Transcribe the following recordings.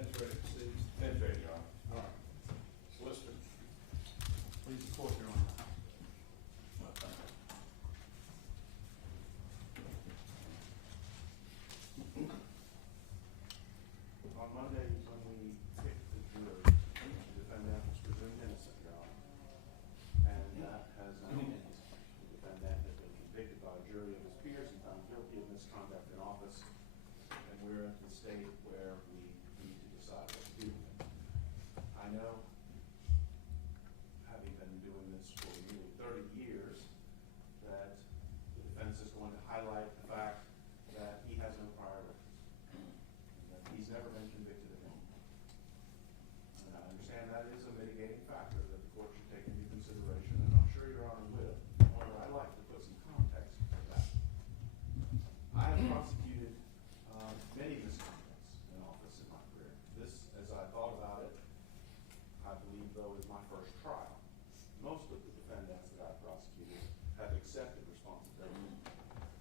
Ben's ready, Steve. Ben's ready, Your Honor. All right. Solicitor, please report, Your Honor. On Monday is when we picked the jury, the defendant was presumed innocent, Your Honor. And that has now ended. The defendant has been convicted by a jury of his peers and found guilty of misconduct in office. And we're at the state where we need to decide what to do with him. I know, having been doing this for nearly 30 years, that the defense is going to highlight the fact that he has no prior records. That he's never been convicted of anything. And I understand that is a mitigating factor that the court should take into consideration, and I'm sure Your Honor will. However, I'd like to put some context to that. I have prosecuted many misconducts in office in my career. This, as I thought about it, I believe, though, is my first trial. Most of the defendants that I've prosecuted have accepted responsibility.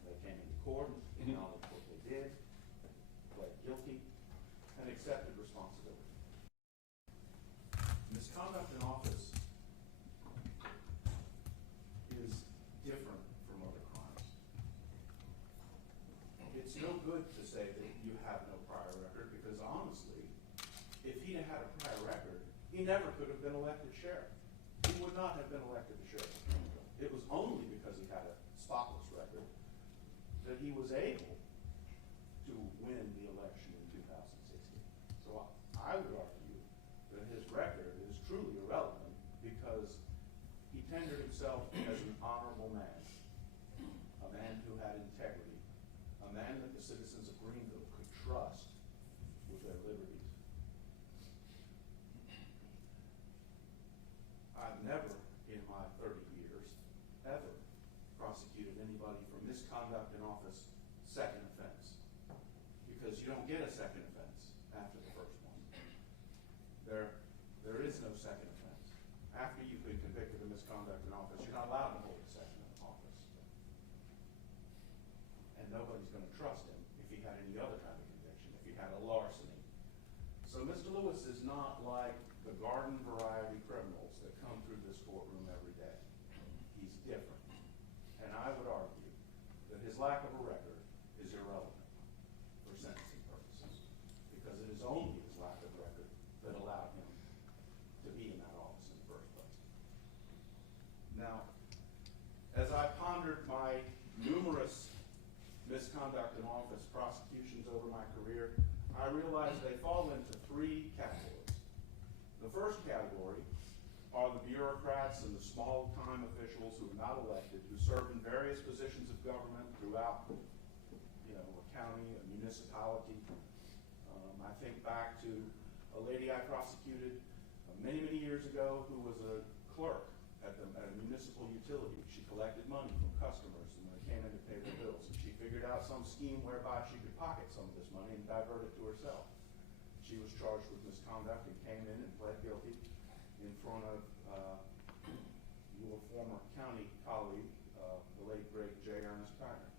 They came into court, acknowledged what they did, pled guilty, and accepted responsibility. Misconduct in office is different from other crimes. It's no good to say that you have no prior record, because honestly, if he had had a prior record, he never could have been elected sheriff. He would not have been elected the sheriff of Greenville. It was only because he had a spotless record that he was able to win the election in 2016. So I would argue that his record is truly irrelevant because he tendered himself as an honorable man, a man who had integrity, a man that the citizens of Greenville could trust with their liberties. I've never, in my 30 years, ever prosecuted anybody for misconduct in office, second offense. Because you don't get a second offense after the first one. There is no second offense. After you've been convicted of misconduct in office, you're not allowed to hold a second office. And nobody's going to trust him if he had any other kind of conviction, if he had a larceny. So Mr. Lewis is not like the garden variety criminals that come through this courtroom every day. He's different. And I would argue that his lack of a record is irrelevant for sentencing purposes, because it is only his lack of record that allowed him to be in that office in the first place. Now, as I pondered my numerous misconduct in office prosecutions over my career, I realized they fall into three categories. The first category are the bureaucrats and the small-time officials who are not elected, who serve in various positions of government throughout, a county, a municipality. I think back to a lady I prosecuted many, many years ago who was a clerk at a municipal utility. She collected money from customers and they came in to pay their bills. And she figured out some scheme whereby she could pocket some of this money and divert it to herself. She was charged with misconduct and came in and pled guilty in front of your former county colleague, the late great J. Ernest Kiner,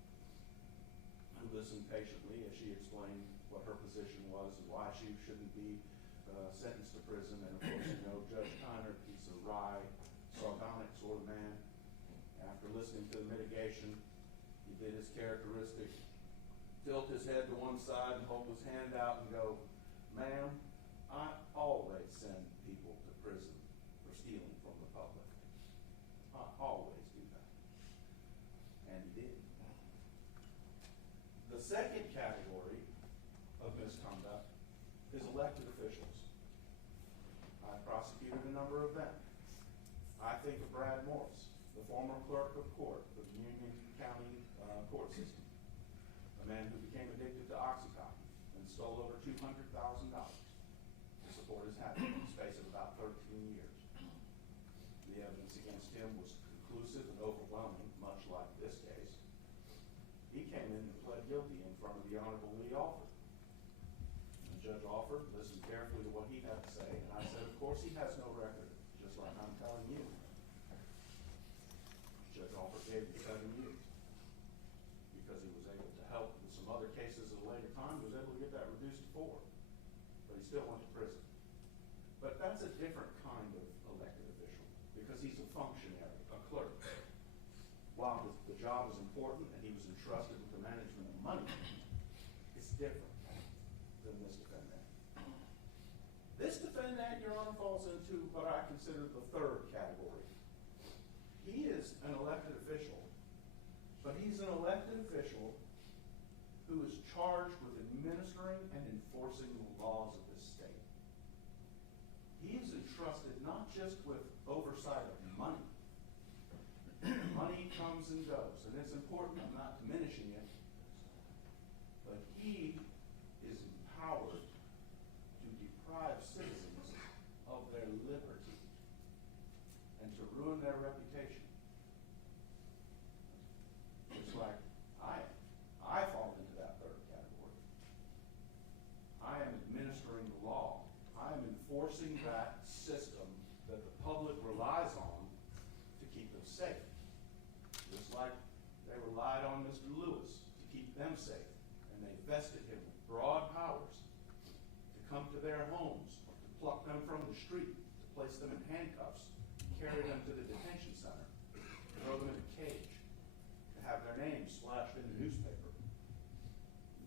who listened patiently as she explained what her position was and why she shouldn't be sentenced to prison. And of course, Judge Kiner, he's a wry, sardonic sort of man. After listening to the mitigation, he did his characteristic, tilt his head to one side and hold his hand out and go, "Ma'am, I always send people to prison for stealing from the public. I always do that." And he did. The second category of misconduct is elected officials. I prosecuted a number of them. I think of Brad Morris, the former clerk of court for the Union County court system, a man who became addicted to Oxycontin and stole over $200,000 to support his habit in the space of about 13 years. The evidence against him was conclusive and overwhelming, much like this case. He came in and pled guilty in front of the Honorable Lee Alford. And Judge Alford listened carefully to what he had to say, and I said, of course he has no record, just like I'm telling you. Judge Alford gave him 7 years because he was able to help with some other cases at a later time. He was able to get that reduced to 4. But he he still went to prison. But that's a different kind of elected official, because he's a functionary, a clerk. While the job was important and he was entrusted with the management of money, it's different than this defendant. This defendant, Your Honor, falls into what I consider the third category. He is an elected official, but he's an elected official who is charged with administering and enforcing the laws of this state. He is entrusted not just with oversight of money. Money comes and goes, and it's important, I'm not diminishing it, but he is empowered to deprive citizens of their liberty and to ruin their reputation. Just like I fall into that third category. I am administering the law. I am enforcing that system that the public relies on to keep them safe. Just like they relied on Mr. Lewis to keep them safe, and they vested him with broad powers to come to their homes, to pluck them from the street, to place them in handcuffs, carry them to the detention center, throw them in a cage, to have their names splashed in the newspaper,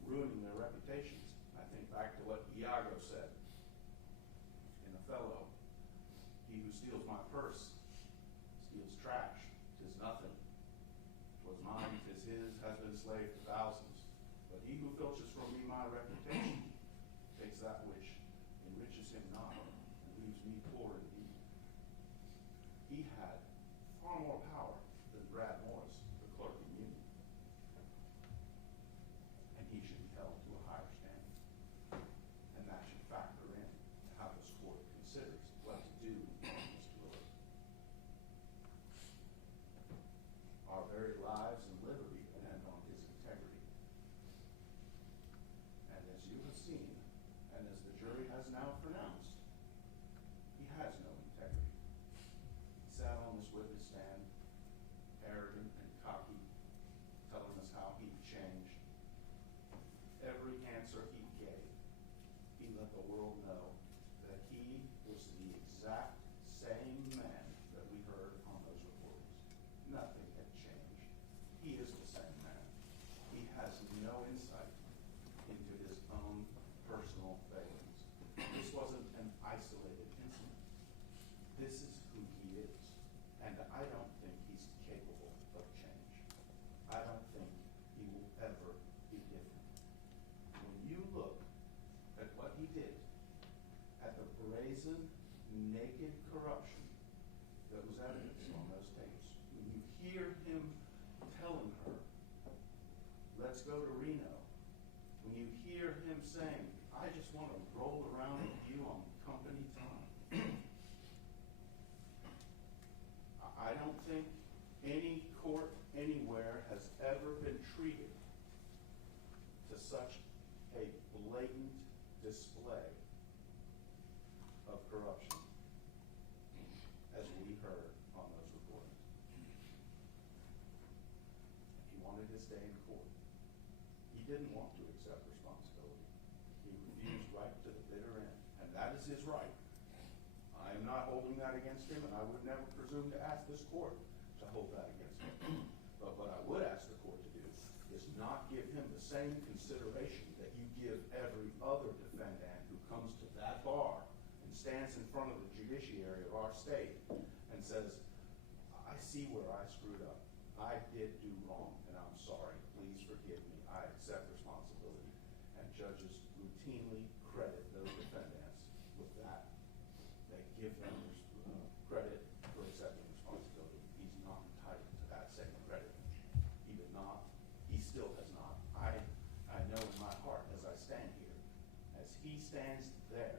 ruining their reputations. I think back to what Iago said in Othello: "He who steals my purse steals trash, 'tis nothing. 'Twas mine, 'tis his, has been slave to thousands. But he who filches from me my reputation takes that which enriches him not, and leaves me poor indeed." He had far more power than Brad Morris, the clerk in Union. And he should be held to a higher standard. And that should factor in how this court considers what to do with Mr. Lewis. Our very lives and liberty depend on his integrity. And as you have seen, and as the jury has now pronounced, he has no integrity. He sat on this witness stand, arrogant and cocky, telling us how he'd changed. Every answer he gave, he let the world know that he was the exact same man that we heard on those recordings. Nothing had changed. He is the same man. He has no insight into his own personal failings. This wasn't an isolated incident. This is who he is. And I don't think he's capable of change. I don't think he will ever be different. When you look at what he did, at the brazen, naked corruption that was evidenced on those tapes, when you hear him telling her, "Let's go to Reno," when you hear him saying, "I just want to roll around with you on company time," I don't think any court anywhere has ever been treated to such a blatant display of corruption as we heard on those recordings. He wanted his day in court. He didn't want to accept responsibility. He refused right to the bitter end, and that is his right. I am not holding that against him, and I would never presume to ask this court to hold that against him. But what I would ask the court to do is not give him the same consideration that you give every other defendant who comes to that bar and stands in front of the judiciary of our state and says, "I see where I screwed up. I did do wrong, and I'm sorry. Please forgive me. I accept responsibility." And judges routinely credit those defendants with that. They give them credit for accepting responsibility. He's not entitled to that same credit. He did not. He still has not. I know in my heart as I stand here, as he stands there,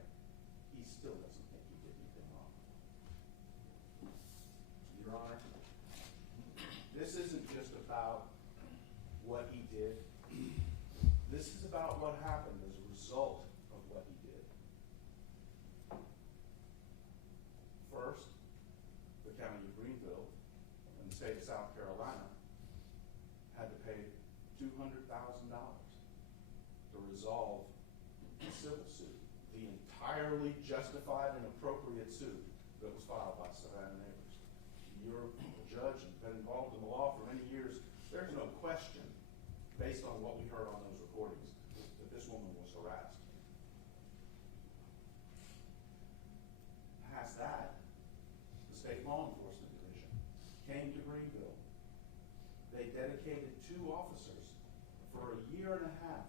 he still doesn't think he did anything wrong. Your Honor, this isn't just about what he did. This is about what happened as a result of what he did. First, the county of Greenville and the state of South Carolina had to pay $200,000 to resolve the civil suit the entirely justified and appropriate suit that was filed by Savannah Neighbors. You're a judge and been involved in the law for many years. There's no question, based on what we heard on those recordings, that this woman was harassed. Past that, the state law enforcement division came to Greenville. They dedicated 2 officers for a year and a half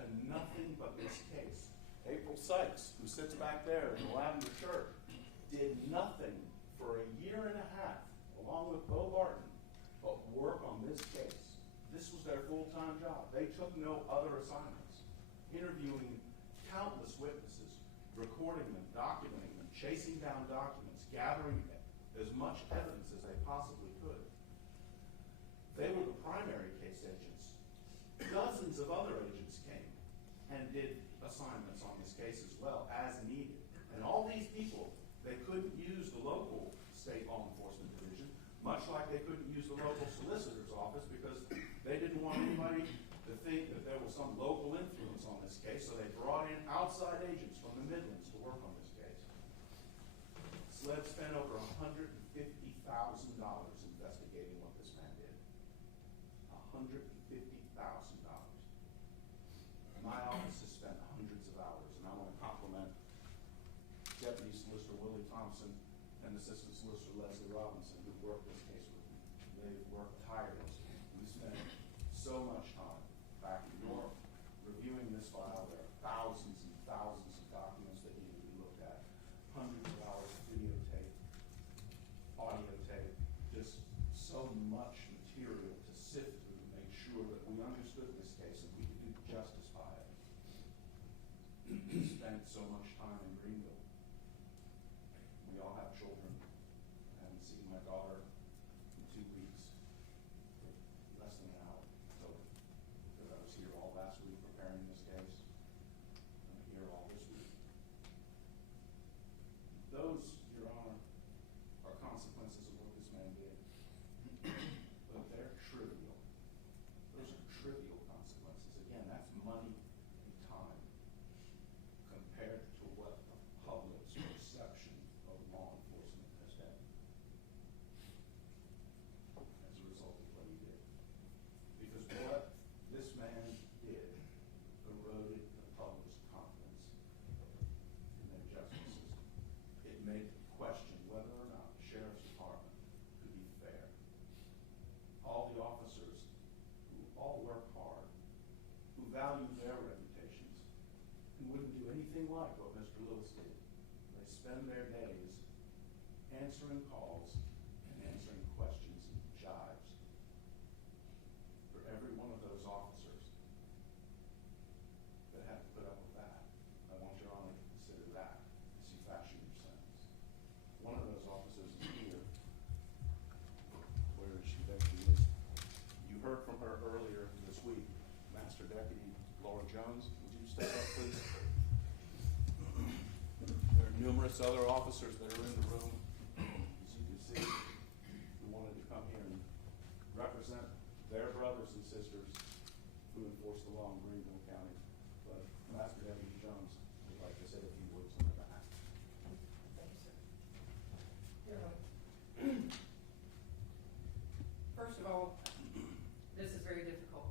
to nothing but this case. April Sykes, who sits back there in the lavender shirt, did nothing for a year and a half, along with Bo Barton, but work on this case. This was their full-time job. They took no other assignments, interviewing countless witnesses, recording them, documenting them, chasing down documents, gathering as much evidence as they possibly could. They were the primary case agents. Dozens of other agents came and did assignments on this case as well, as needed. And all these people, they couldn't use the local state law enforcement division, much like they couldn't use the local solicitor's office, because they didn't want anybody to think that there was some local influence on this case, so they brought in outside agents from the Midlands to work on this case. SLED spent over $150,000 investigating what this man did. $150,000. My office has spent hundreds of hours, and I want to compliment Deputy Solicitor Willie Thompson and Assistant Solicitor Leslie Robinson, who worked this case with me. They've worked tirelessly. We spent so much time back in York reviewing this file. There are thousands and thousands of documents that need to be looked at, hundreds of hours of videotape, audio tape, just so much material to sift through to make sure that we understood this case and we could do justice by it. We spent so much time in Greenville. We all have children. I haven't seen my daughter in 2 weeks, for less than an hour total, because I was here all last week preparing this case. I'm here all this week. Those, Your Honor, are consequences of what this man did. But they're trivial. Those are trivial consequences. Again, that's money and time compared to what the public's perception of law enforcement has been as a result of what he did. Because what this man did eroded the public's confidence in their justice system. It made them question whether or not the sheriff's department could be fair. All the officers who all work hard, who value their reputations, and wouldn't do anything like what Mr. Lewis did. They spend their days answering calls and answering questions and jibes. For every one of those officers that had to put up with that, I want Your Honor to consider that as you fashion your sentence. One of those officers is here. Where is she? There she is. You heard from her earlier this week, Master Deputy Laura Jones. Would you step up, please? There are numerous other officers that are in the room, as you can see, who wanted to come here and represent their brothers and sisters who enforce the law in Greenville County. But Master Deputy Jones would like to say a few words on their behalf. Thank you, sir. Dear Lord, first of all, this is very difficult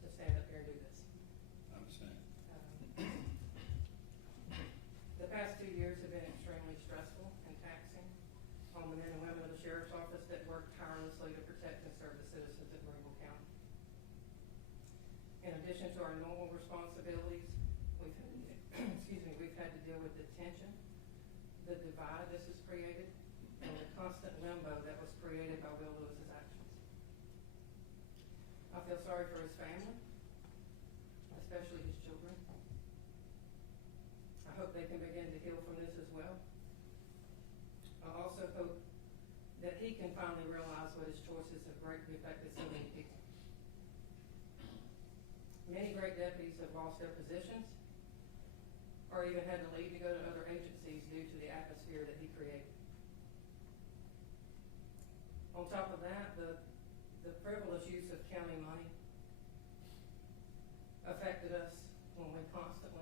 to stand up here and do this. I understand. The past 2 years have been extremely stressful and taxing on the men and women of the Sheriff's Office that work tirelessly to protect and serve the citizens of Greenville County. In addition to our normal responsibilities, we've had we've had to deal with the tension, the divide this has created, and the constant limbo that was created by Will Lewis's actions. I feel sorry for his family, especially his children. I hope they can begin to heal from this as well. I also hope that he can finally realize what his choices have greatly affected so many people. Many great deputies have lost their positions or even had to leave to go to other agencies due to the atmosphere that he created. On top of that, the frivolous use of county money affected us when we constantly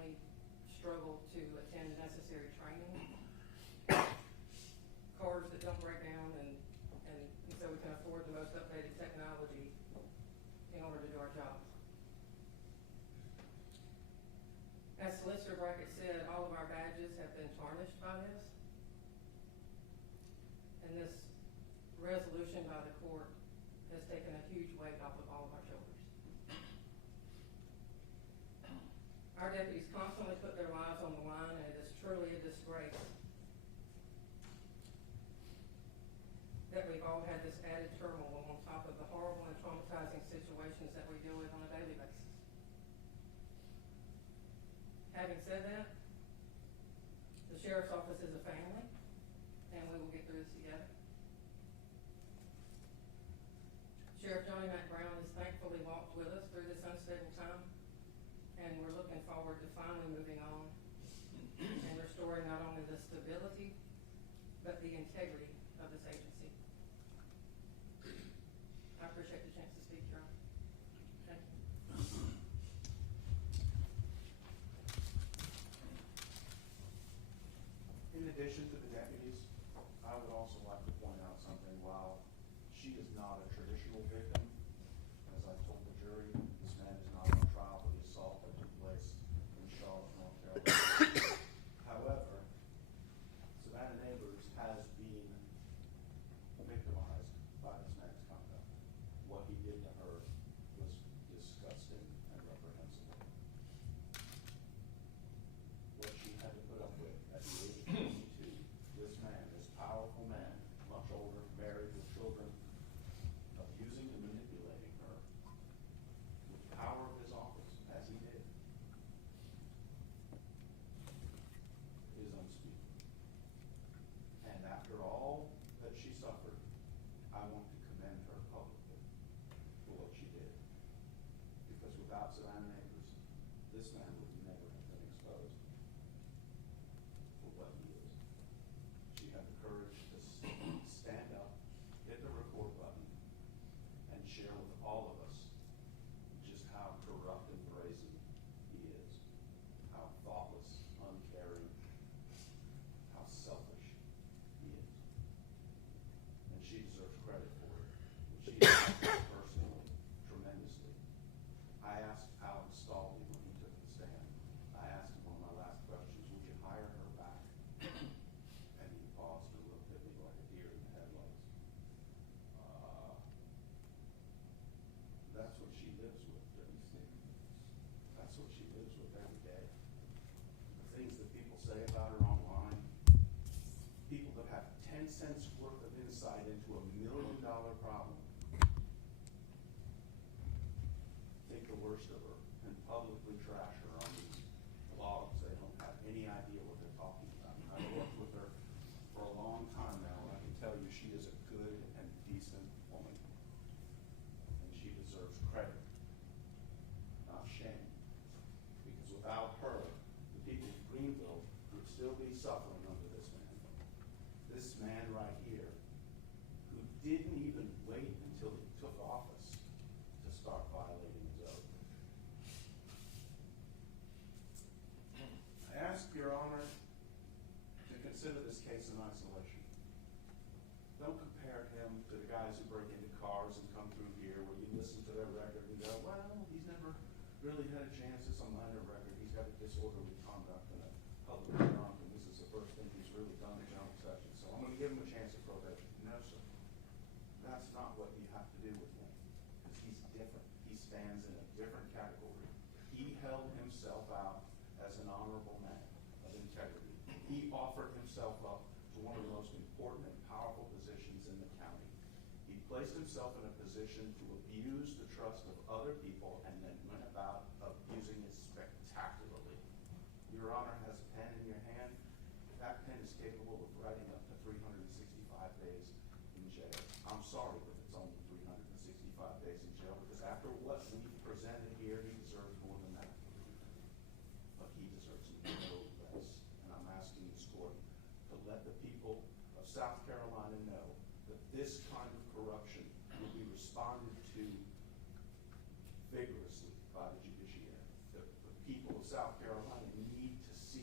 struggle to attend necessary training, cars that don't break down, and so we can afford the most updated technology in order to do our jobs. As Solicitor Brackett said, all of our badges have been tarnished by this. And this resolution by the court has taken a huge weight off of all of our shoulders. Our deputies constantly put their lives on the line, and it is truly a disgrace that we've all had this added turmoil on top of the horrible and traumatizing situations that we deal with on a daily basis. Having said that, the Sheriff's Office is a family, and we will get through this together. Sheriff Johnny Mac Brown has thankfully walked with us through this unstable time, and we're looking forward to finally moving on and restoring not only the stability, but the integrity of this agency. I appreciate the chance to speak, Your Honor. Thank you. In addition to the deputies, I would also like to point out something. While she is not a traditional victim, as I told the jury, this man is not on trial for the assault that took place in Charlotte, North Carolina. However, Savannah Neighbors has been victimized by this man's conduct. What he did to her was disgusting and reprehensible. What she had to put up with at the age of 22, this man, this powerful man, much older, married with children, abusing and manipulating her with the power of his office, as he did, is unspeakable. And after all that she suffered, I want to commend her publicly for what she did. Because without Savannah Neighbors, this man would never have been exposed for what he is. She had the courage to stand up, hit the record button, and share with all of us just how corrupt and brazen he is, how thoughtless, uncaring, how selfish he is. And she deserves credit for it. She deserves personally, tremendously. I asked Alan Stalvey when he took the stand, I asked him one of my last questions, would you hire her back? And he paused and looked at me like a deer in the headlights. That's what she lives with, don't you think? That's what she lives with every day. The things that people say about her online, people that have 10 cents worth of insight into $1 million problem think the worst of her and publicly trash her on these blogs. They don't have any idea what they're talking about. And I've worked with her for a long time now, and I can tell you she is a good and decent woman. And she deserves credit, not shame. Because without her, the people of Greenville would still be suffering under this man. This man right here, who didn't even wait until he took office to start violating his oath. I ask Your Honor to consider this case in isolation. Don't compare him to the guys who break into cars and come through here where you listen to their record and go, well, he's never really had a chance. It's a minor record. He's got a disorderly conduct and a public drunk, and this is the first thing he's really done in general session. So I'm going to give him a chance at probation. No, sir. That's not what you have to do with him, because he's different. He stands in a different category. He held himself out as an honorable man of integrity. He offered himself up to one of the most important and powerful positions in the county. He placed himself in a position to abuse the trust of other people and then went about abusing it spectacularly. Your Honor has a pen in your hand. That pen is capable of writing up to 365 days in jail. I'm sorry, but it's only 365 days in jail, because after what we presented here, he deserves more than that. But he deserves no less. And I'm asking this court to let the people of South Carolina know that this kind of corruption will be responded to vigorously by the judiciary. The people of South Carolina need to see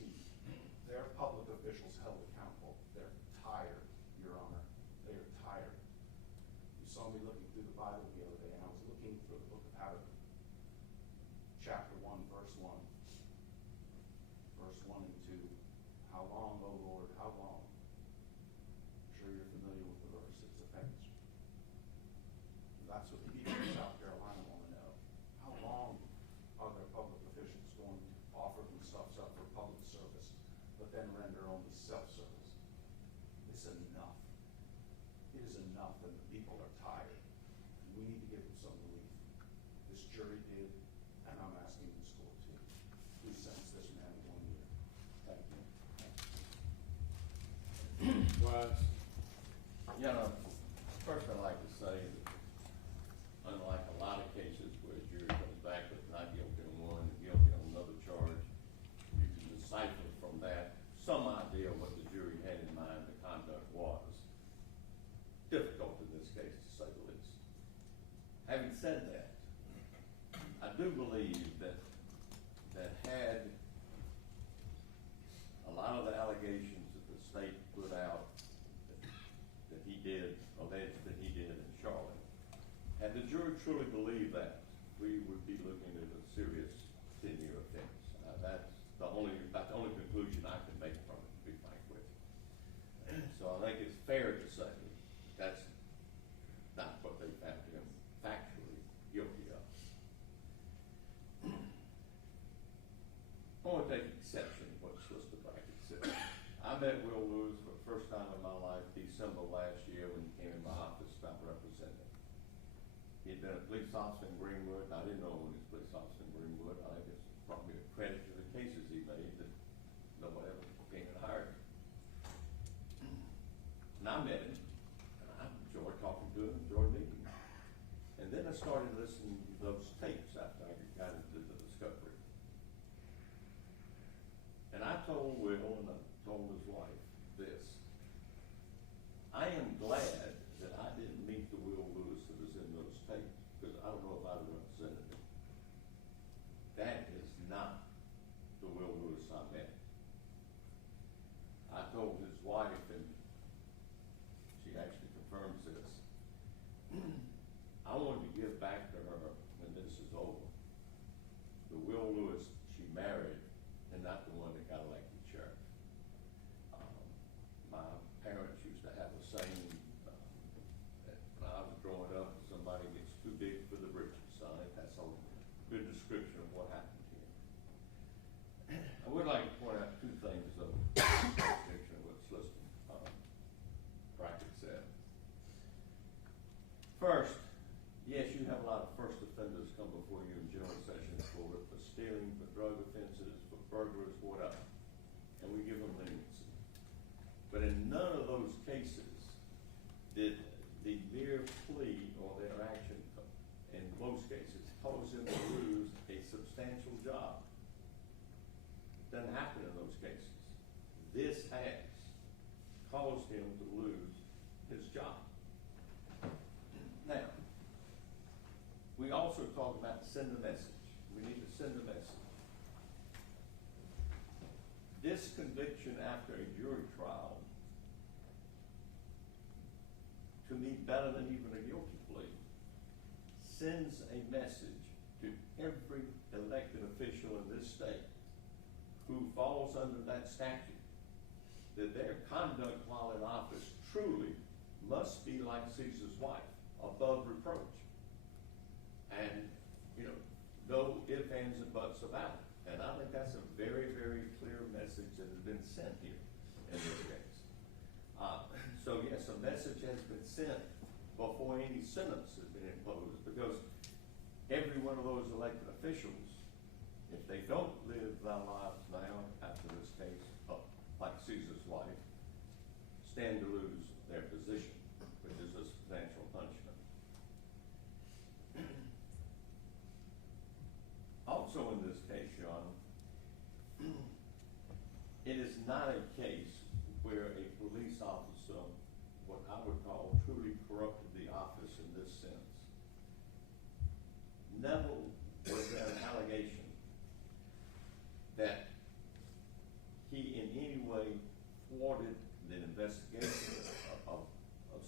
but then render only self-service. It's enough. It is enough, and the people are tired. We need to give them some relief. This jury did, and I'm asking this court to. Please sentence this man to 1 year. Thank you. Wise. You know, first I'd like to say that unlike a lot of cases where a jury comes back with not guilty on one and guilty on another charge, you can decipher from that some idea of what the jury had in mind the conduct was. Difficult in this case, to say the least. Having said that, I do believe that had a lot of the allegations that the state put out that he did, alleged that he did in Charlotte, had the jury truly believed that, we would be looking at a serious 10-year offense. That's the only conclusion I can make from it, to be frank with you. So I think it's fair to say that's not what they found him factually guilty of. I want to take exception to what Solicitor Brackett said. I met Will Lewis for the first time in my life December last year when he came in my office about representing. He had been a police officer in Greenwood. I didn't know him when he was a police officer in Greenwood. I think it's probably a credit to the cases he made that nobody ever came and hired him. And I met him, and I enjoyed talking to him, enjoyed meeting him. And then I started listening to those tapes after I got into the discovery. And I told Will, and I told his wife this: I am glad that I didn't meet the Will Lewis that was in those tapes, because I don't know if I'd have represented him. That is not the Will Lewis I met. I told his wife, and she actually confirms this, I wanted to give back to her when this is over the Will Lewis she married, and not the one that got elected sheriff. My parents used to have a saying when I was growing up: somebody gets too big for the britches. So I think that's a good description of what happened here. I would like to point out two things of contradiction of what Solicitor Brackett said. First, yes, you have a lot of first offenders come before you in general sessions court for stealing, for drug offenses, for burglars, whatever, and we give them leniency. But in none of those cases did the mere plea or their action, in most cases, cause them to lose a substantial job. Doesn't happen in those cases. This has caused him to lose his job. Now, we also talk about send a message. We need to send a message. This conviction after a jury trial, to me, better than even a guilty plea, sends a message to every elected official in this state who falls under that statute that their conduct while in office truly must be like Caesar's wife, above reproach. And, no ifs, ands, and buts about it. And I think that's a very, very clear message that has been sent here in this case. So yes, a message has been sent before any sentence has been imposed, because every one of those elected officials, if they don't live their lives now after this case, like Caesar's wife, stand to lose their position, which is a substantial punishment. Also in this case, John, it is not a case where a police officer, what I would call, truly corrupted the office in this sense. Never was there an allegation that he in any way thwarted the investigation of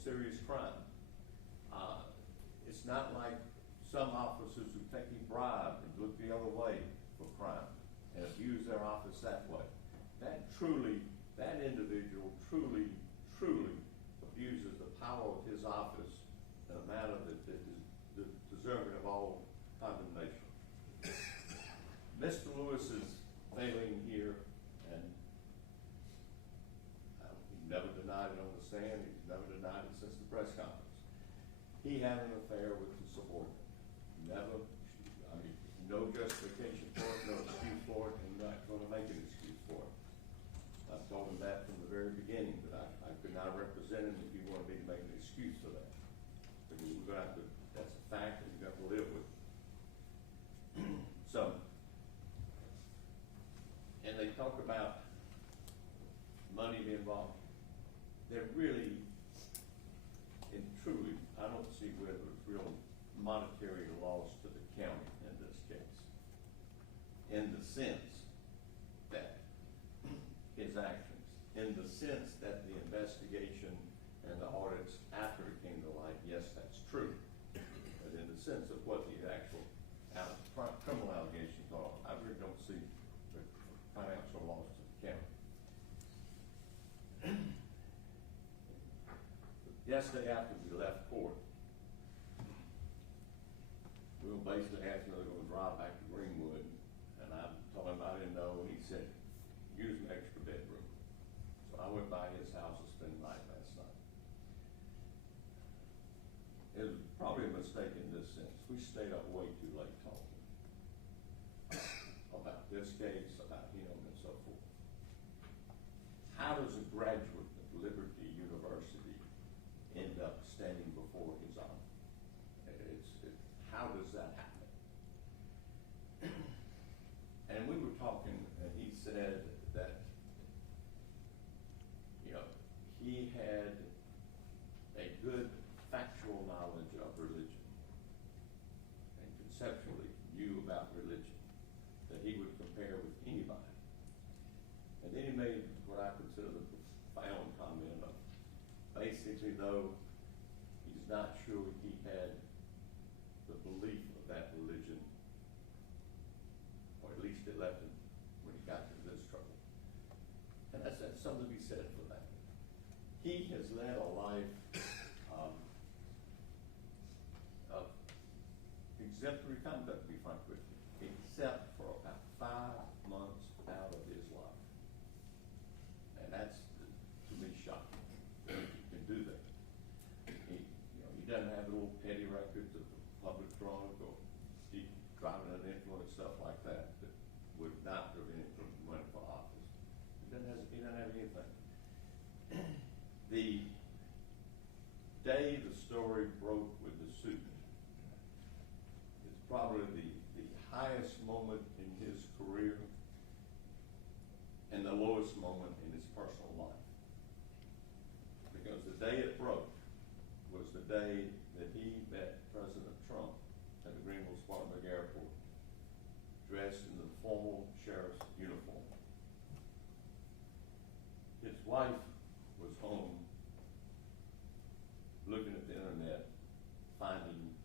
serious crime. It's not like some officers who take a bribe and look the other way for crime and abuse their office that way. That individual truly abuses the power of his office in a manner that is deserving of all condemnation. Mr. Lewis is failing here, and he had an affair with the subordinate. Never, I mean, no justification for it, no excuse for it, and not gonna make an excuse for it. I've told him that from the very beginning, that I could not represent him if he wanted me to make an excuse for that. Because we're gonna have to, that's a fact, and you have to live with it. So, and they talk about money involved. They're really, and truly, I don't see where there's real monetary loss to the county in this case. In the sense that his actions, in the sense that the investigation and the audits after it came to light, yes, that's true. But in the sense of what the actual criminal allegations are, I really don't see the financial loss to the county. Yesterday after we left court, we were basically asking if they were going to drive back to Greenwood, and I told him I didn't know, and he said, use an extra bedroom. So I went by his house to spend the night last night. It was probably a mistake in this sense. We stayed up way too late talking about this case, about him, and so forth. How does a graduate of Liberty University end up standing before his honor? How does that happen? And we were talking, and he said that, you know, he had a good factual knowledge of religion and conceptually knew about religion that he would compare with anybody. And then he made what I consider the profound comment of basically, though he's not sure he had the belief of that religion, or at least it left him when he got into this trouble. And that's something to be said for that. He has led a life of exemplary conduct, to be frank with you, except for about 5 months out of his life. And that's, to me, shocking that he can do that. He doesn't have little petty records of the public drunk or driving an influence, stuff like that, that would not prevent him from running for office. He doesn't have anything. The day the story broke with the suit is probably the highest moment in his career and the lowest moment in his personal life. Because the day it broke was the day that he met President Trump at the Greenville Airport, dressed in the formal sheriff's uniform. His wife was home looking at the internet, finding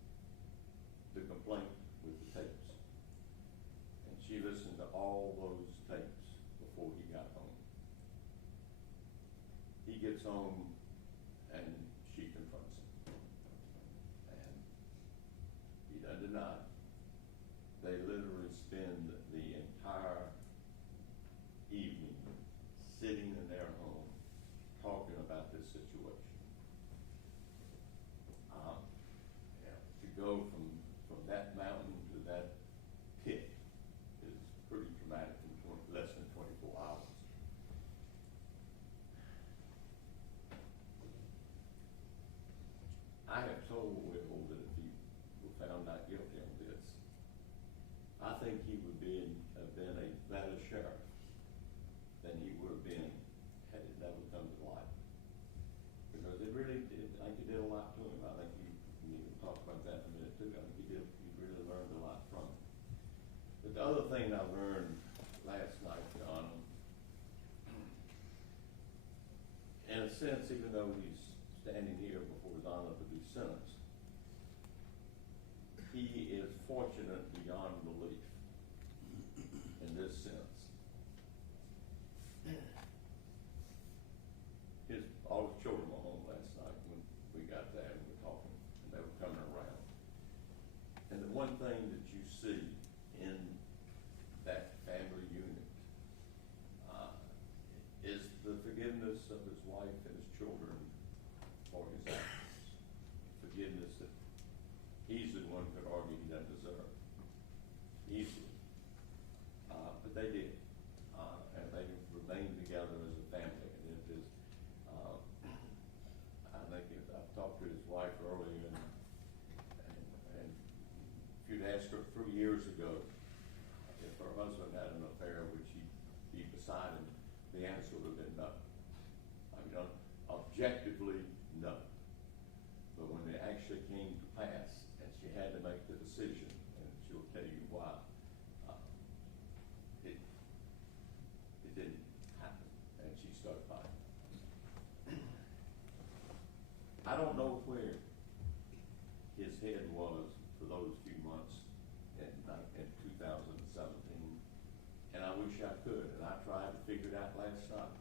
the complaint with the tapes. And she listened to all those tapes before he got home. He gets home and she confronts him. And he doesn't deny it. They literally spend the entire evening sitting in their home talking about this situation. To go from that mountain to that pit is pretty traumatic in less than 24 hours. I have told Will that if he were found not guilty on this, I think he would have been a better sheriff than he would have been had it never come to light. Because it really did, I think it did a lot to him. I think we can talk about that in a minute too. I think he really learned a lot from it. But the other thing I learned last night, John, in a sense, even though he's standing here before his honor to be sentenced, he is fortunate beyond belief in this sense. All his children were home last night when we got there and we were talking, and they were coming around. And the one thing that you see in that family unit is the forgiveness of his wife and his children for his actions. Forgiveness that 3 years ago, if her husband had an affair, would she be beside him? The answer would have been no. I mean, objectively, no. But when it actually came to pass, and she had to make the decision, and she'll tell you why, it didn't happen, and she started fighting. I don't know where his head was for those few months in 2017, and I wish I could, and I tried to figure it out last night,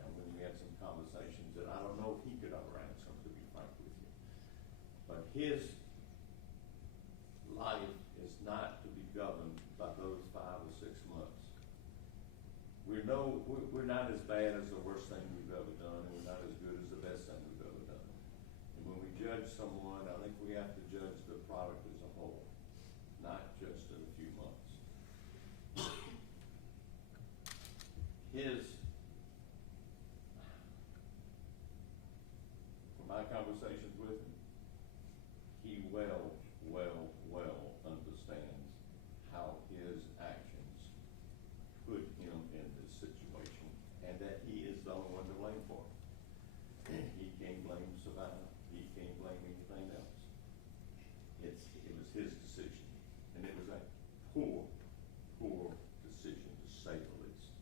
and when we had some conversations that I don't know if he could ever answer, to be frank with you. But his life is not to be governed by those 5 or 6 months. We're not as bad as the worst thing we've ever done, and we're not as good as the best thing we've ever done. And when we judge someone, I think we have to judge the product as a whole, not just in a few months. From my conversations with him, he well understands how his actions put him in this situation, and that he is the only one to blame for it. He can't blame Savannah. He can't blame anything else. It was his decision, and it was a poor decision, to say the least.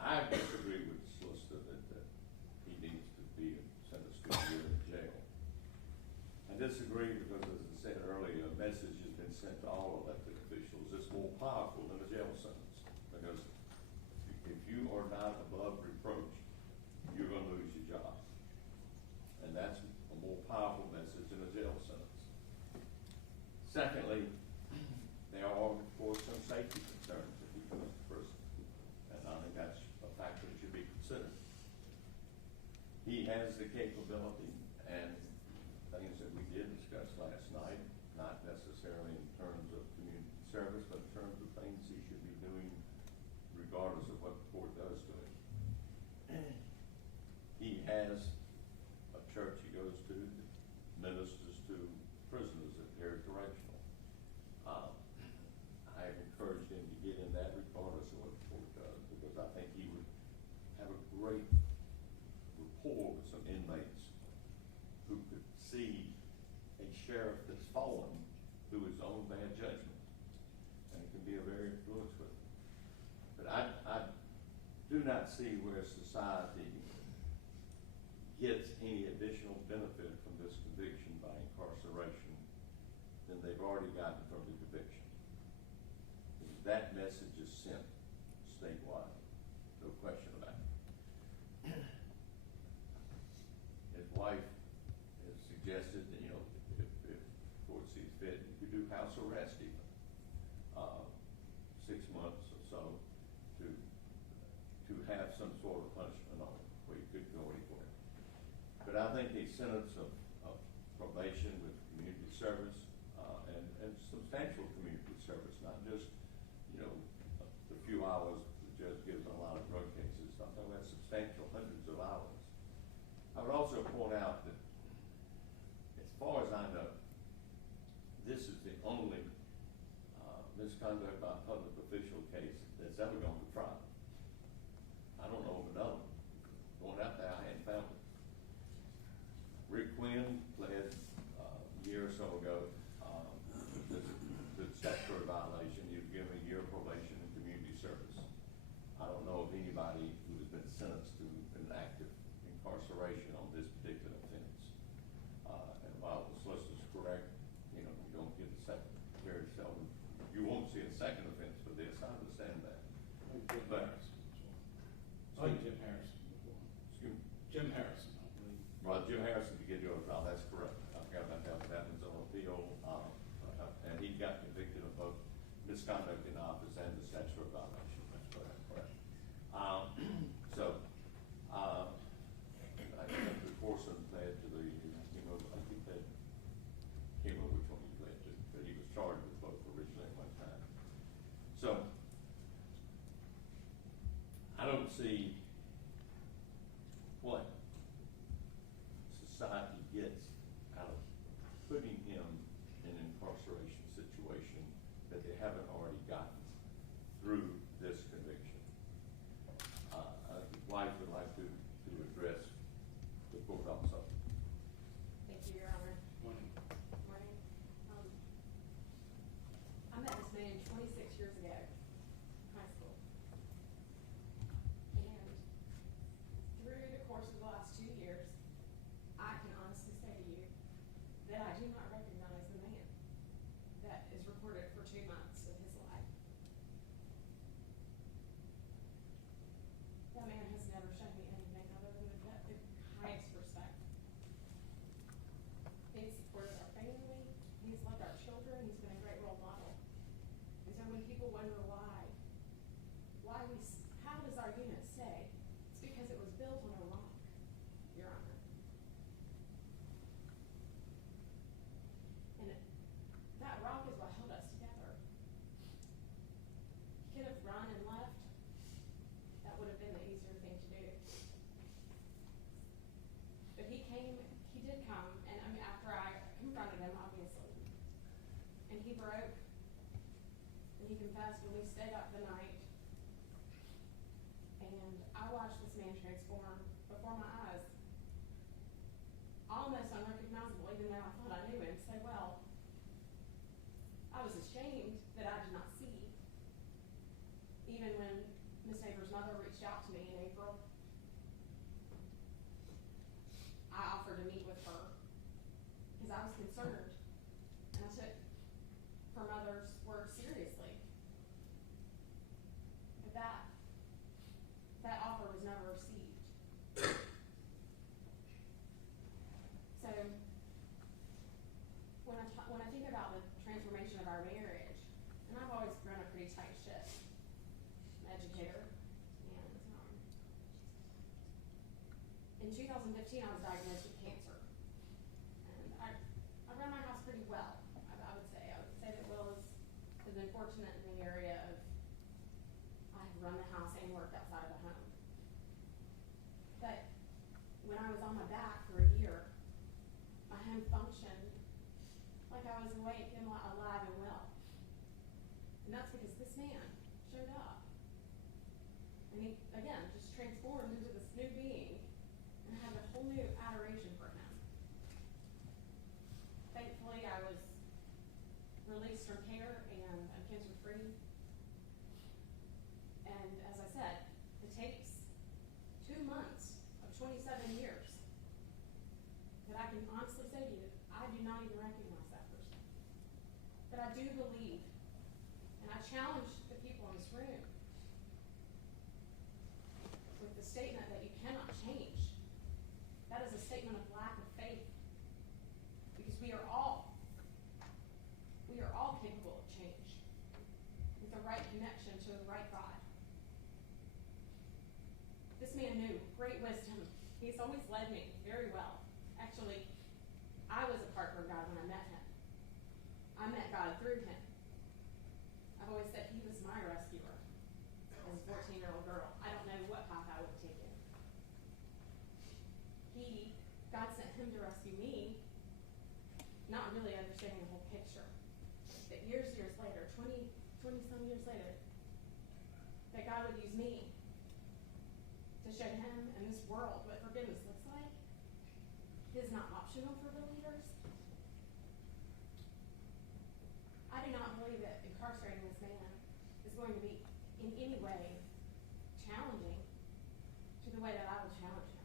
I disagree with the solicitor that he needs to be sentenced to a year in jail. I disagree because, as I said earlier, a message has been sent to all elected officials. It's more powerful than a jail sentence, because if you are not above reproach, you're going to lose your job. And that's a more powerful message than a jail sentence. Secondly, there are, of course, some safety concerns if you commit to prison. And I think that's a factor that should be considered. He has the capability, and things that we did discuss last night, not necessarily in terms of community service, but in terms of things he should be doing regardless of what the court does to him. He has a church he goes to that ministers to prisoners at Gary Correctional. I have encouraged him to get in that regardless of what the court does, because I think he would have a great rapport with some inmates who could see a sheriff that's fallen through his own bad judgment, and it can be a very influence with him. But I do not see where society gets any additional benefit from this conviction by incarceration than they've already gotten from the conviction. That message is sent statewide, no question about it. His wife has suggested that, if the court sees fit, you could do house arrest even, 6 months or so, to have some sort of punishment on it, where you could go anywhere. But I think a sentence of probation with community service, and substantial community service, not just, the few hours the judge gives on a lot of drug cases, something that's substantial, hundreds of hours. I would also point out that, as far as I know, this is the only misconduct by a public official case that's ever gone to trial. I don't know of another one. Going out there, I hadn't found it. Rick Quinn pled a year or so ago, the statutory violation. He was given a year of probation and community service. I don't know of anybody who has been sentenced to an active incarceration on this particular offense. And while the solicitor's correct, you don't get a second, very seldom. You won't see a second offense for this, I understand that. But Jim Harrison before. excuse me. Jim Harrison, I believe. Well, Jim Harrison to get you over trial, that's correct. I forgot about that, but that was on appeal, and he got convicted of both misconduct in office and the statutory violation. That's correct. I think the Corson pled to the, I think that, can't remember which one he pled to, but he was charged with both originally at one time. haven't already gotten through this conviction. I think the wife would like to address the court also. Thank you, Your Honor. Morning. Morning. I met this man 26 years ago, high school. And through the course of the last 2 years, I can honestly say to you that I do not recognize the man that is reported for 2 months of his life. That man has never shown me anything other than the highest respect. He's supported our family, he's loved our children, he's been a great role model. And so when people wonder how does our unit stay? It's because it was built on a rock, Your Honor. And that rock is what held us together. He could have run and left. That would have been the easier thing to do. But he did come, and I mean, after I confronted him, obviously. And he broke, and he confessed when we stayed up the night. And I watched this man transform before my eyes, almost unrecognizable, even though I thought I knew him so well. I was ashamed that I did not see. Even when Miss Neighbor's mother reached out to me in April, I offered to meet with her because I was concerned, and I took her mother's word seriously. But that offer was never received. So when I think about the transformation of our marriage, and I've always run a pretty tight ship, I'm an educator, and in 2015 I was diagnosed with cancer, and I run my house pretty well. I would say that Will has been fortunate in the area of I've run the house and worked outside of the home. But when I was on my back for a year, my home functioned like I was awake and alive and well. And that's because this man showed up. And he, again, just transformed into this new being and had a whole new adoration for him. Thankfully, I was released from care and I'm cancer-free. And as I said, it takes 2 months of 27 years that I can honestly say to you, I do not even recognize that person. But I do believe, and I challenge the people in this room with the statement that you cannot change. That is a statement of lack of faith. Because we are all capable of change with the right connection to the right God. This man knew great wisdom. He's always led me very well. Actually, I was a partner of God when I met him. I met God through him. I've always said he was my rescuer as a 14-year-old girl. I don't know what path I would have taken. God sent him to rescue me, not really understanding the whole picture. That years later, 20-some years later, that God would use me to show him and this world what forgiveness looks like. It is not optional for believers. I do not believe that incarcerating this man is going to be in any way challenging to the way that I will challenge him.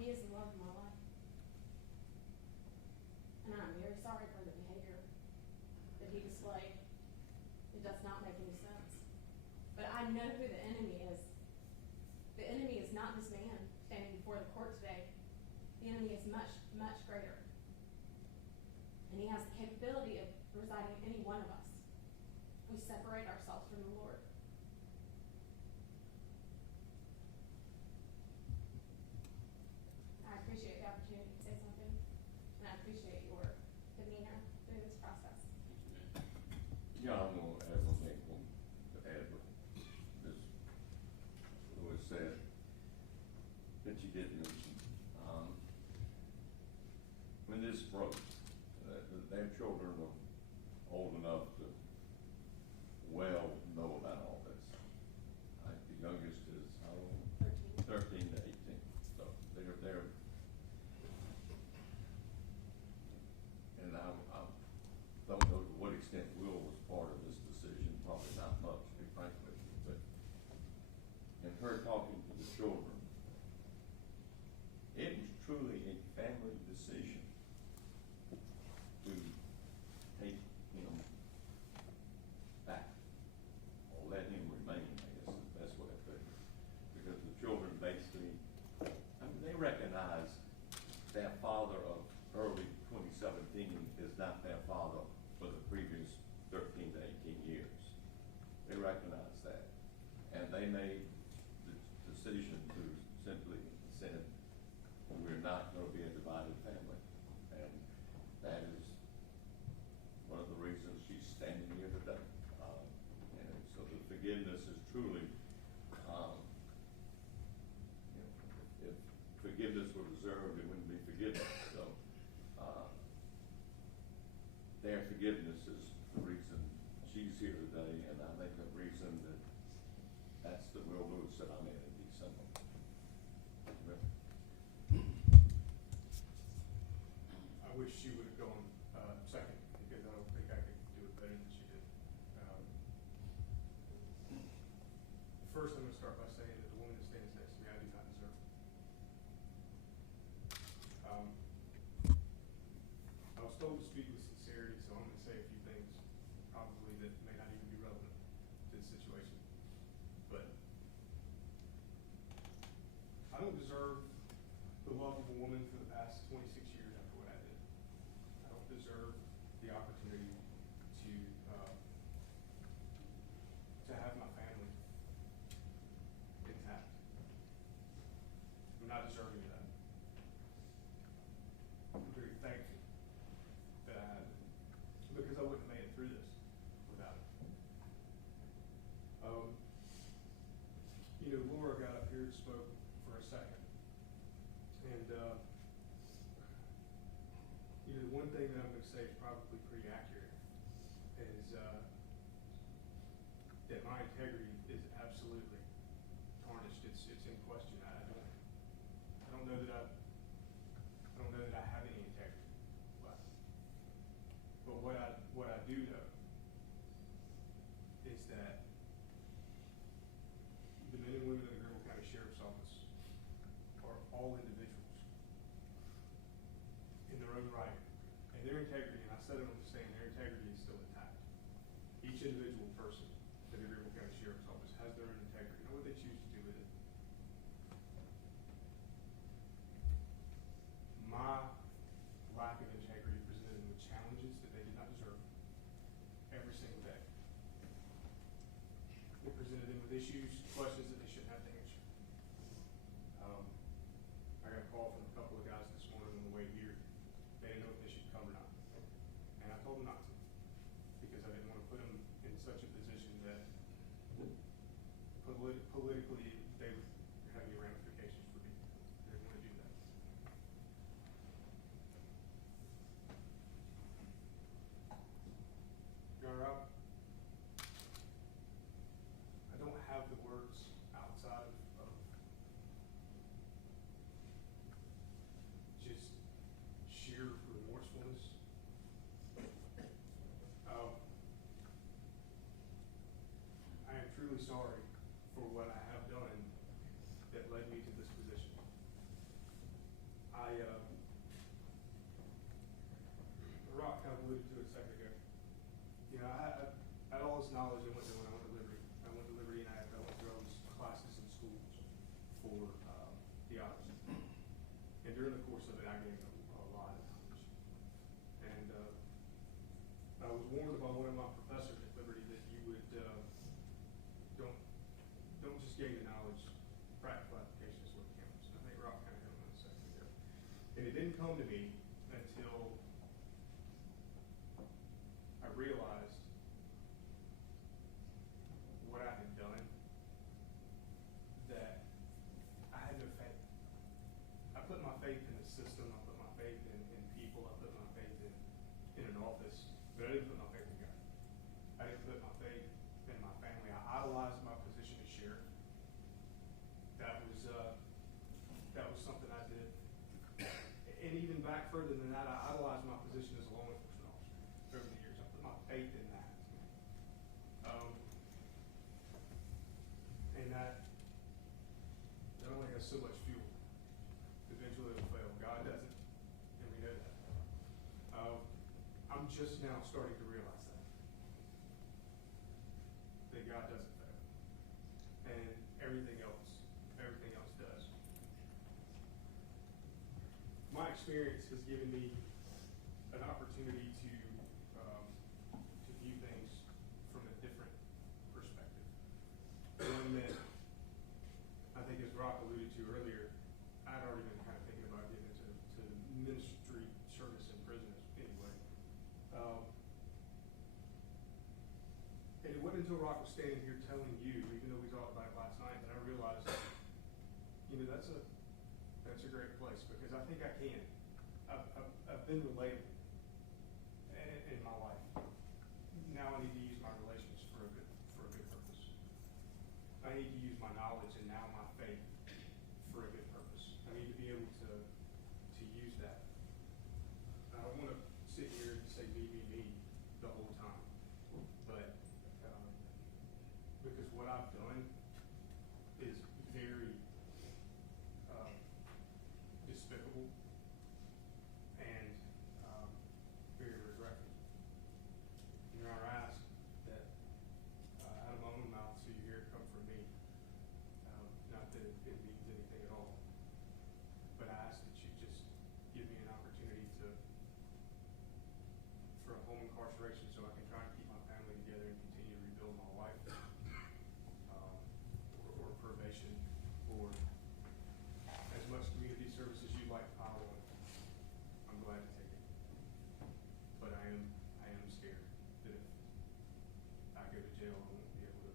He is the love of my life. And I'm very sorry for the behavior that he displayed. It does not make any sense. But I know who the enemy is. The enemy is not this man standing before the court today. The enemy is much, much greater. And he has the capability of residing in any one of us. We separate ourselves from the Lord. I appreciate the opportunity to say something, and I appreciate your demeanor through this process. Yeah, I'm going to add one thing to add what Ms. Lewis said that you did mention. When when this broke, their children are old enough to well know about all this. I think the youngest is, how old? 13 to 18, so they're, and I don't know to what extent Will was part of this decision, probably not much, to be frank with you, but in her talking to the children, it was truly a family decision to take him back, or let him remain, I guess is the best way to put it. Because the children basically, I mean, they recognize their father of early 2017 is not their father for the previous 13 to 18 years. They recognize that. And they made the decision to simply say, we're not going to be a divided family. And that is one of the reasons she's standing here today. And so the forgiveness is truly, if forgiveness were deserved, it wouldn't be forgiveness. So their forgiveness is the reason she's here today, and I think the reason that's the Will Lewis that I met in December. I wish she would have gone second, because I don't think I could do it better than she did. First, I'm going to start by saying that the woman that stands next to me, I do not deserve. I was told to speak with sincerity, so I'm going to say a few things probably that may not even be relevant to the situation. But I don't deserve the love of a woman for the past 26 years after what I did. I don't deserve the opportunity to have my family intact. I'm not deserving of that. I'm very thankful that I had it, because I wouldn't have made it through this without it. Laura got up here and spoke for a second. And, the one thing that I'm going to say is probably pretty accurate is that my integrity is absolutely tarnished. It's in question. I don't know that I have any integrity left. But what I do know is that the men and women of the Greenville County Sheriff's Office are all individuals in their own right. And their integrity, and I said it on the stand, their integrity is still intact. Each individual person in the Greenville County Sheriff's Office has their own integrity. Know what they choose to do with it. My lack of integrity presented them with challenges that they did not deserve every single day. It presented them with issues, questions that they shouldn't have to answer. I got a call from a couple of guys this morning on the way here. They didn't know if they should come or not. And I told them not to, because I didn't want to put them in such a position that politically they would have any ramifications for me. I didn't want to do that. Your Honor, I don't have the words outside of just sheer remorsefulness. I am truly sorry for what I have done that led me to this position. Rock kind of alluded to it a second ago. I had all this knowledge I went to when I went to Liberty. I went to Liberty and I went through all these classes in schools for theology. And during the course of it, I gained a lot of knowledge. And I was warned by one of my professors at Liberty that you would don't just gain the knowledge, practical application is what counts. And I think Rock kind of hit on that a second ago. And it didn't come to me until I realized what I had done, that I had no faith. I put my faith in the system, I put my faith in people. people I put my faith in an office, but I didn't put my faith in God. I didn't put my faith in my family. I idolized my position as sheriff. That was something I did. And even back further than that, I idolized my position as a law enforcement officer over the years. I put my faith in that. And that only has so much fuel. Eventually it'll fail. God doesn't, and we know that. I'm just now starting to realize that God doesn't fail, and everything else does. My experience has given me an opportunity to view things from a different perspective. One that I think, as Rock alluded to earlier, I'd already been kind of thinking about getting into ministry service in prisons anyway. And it wasn't until Rock was standing here telling you, even though we talked about it last night, that I realized, that's a great place, because I think I can. I've been relatable in my life. Now I need to use my relations for a good purpose. I need to use my knowledge and now my faith for a good purpose. I need to be able to use that. I don't want to sit here and say me the whole time, but because what I've done is very despicable and very regretful. Your Honor, I ask that out of my own mouth, so you hear it come from me. Not that it means anything at all, but I ask that you just give me an opportunity for a home incarceration, so I can try and keep my family together and continue to rebuild my life, or probation, or as much community service as you'd like to pile on. I'm glad to take it, but I am scared that if I go to jail, I won't be able to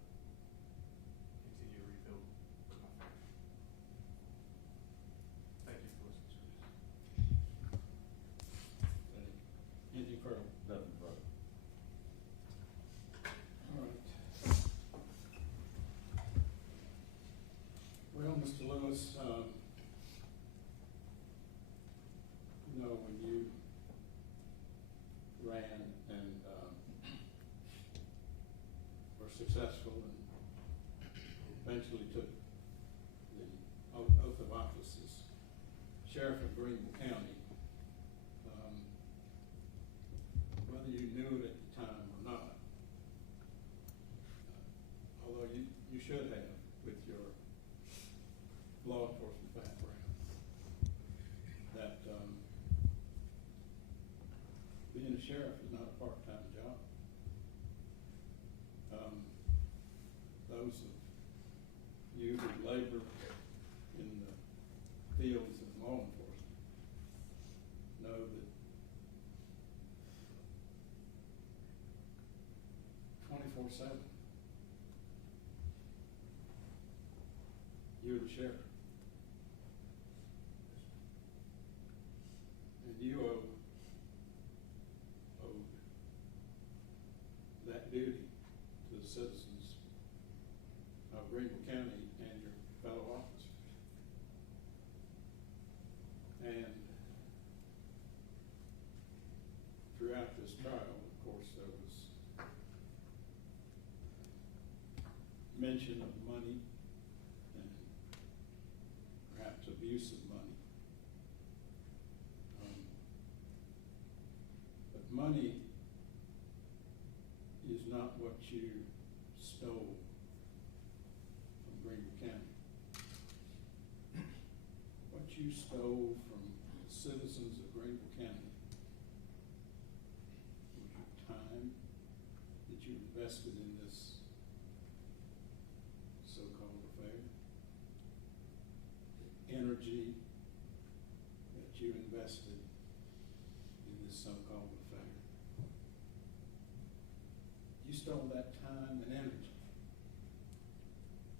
continue to rebuild with my family. Thank you for listening, sir. Anything further? Nothing further. All right. Well, Mr. Lewis, when you ran and were successful and eventually took the oath of office as sheriff of Greenville County, whether you knew it at the time or not, although you should have with your law enforcement background, that being a sheriff is not a part-time job. Those of you who labor in the fields of law enforcement know that 24/7, you're the sheriff. And you owed that duty to the citizens of Greenville County and your fellow officers. And throughout this trial, of course, there was mention of money and perhaps abuse of money. But money is not what you stole from Greenville County. What you stole from the citizens of Greenville County was your time that you invested in this so-called affair, the energy that you invested in this so-called affair. You stole that time and energy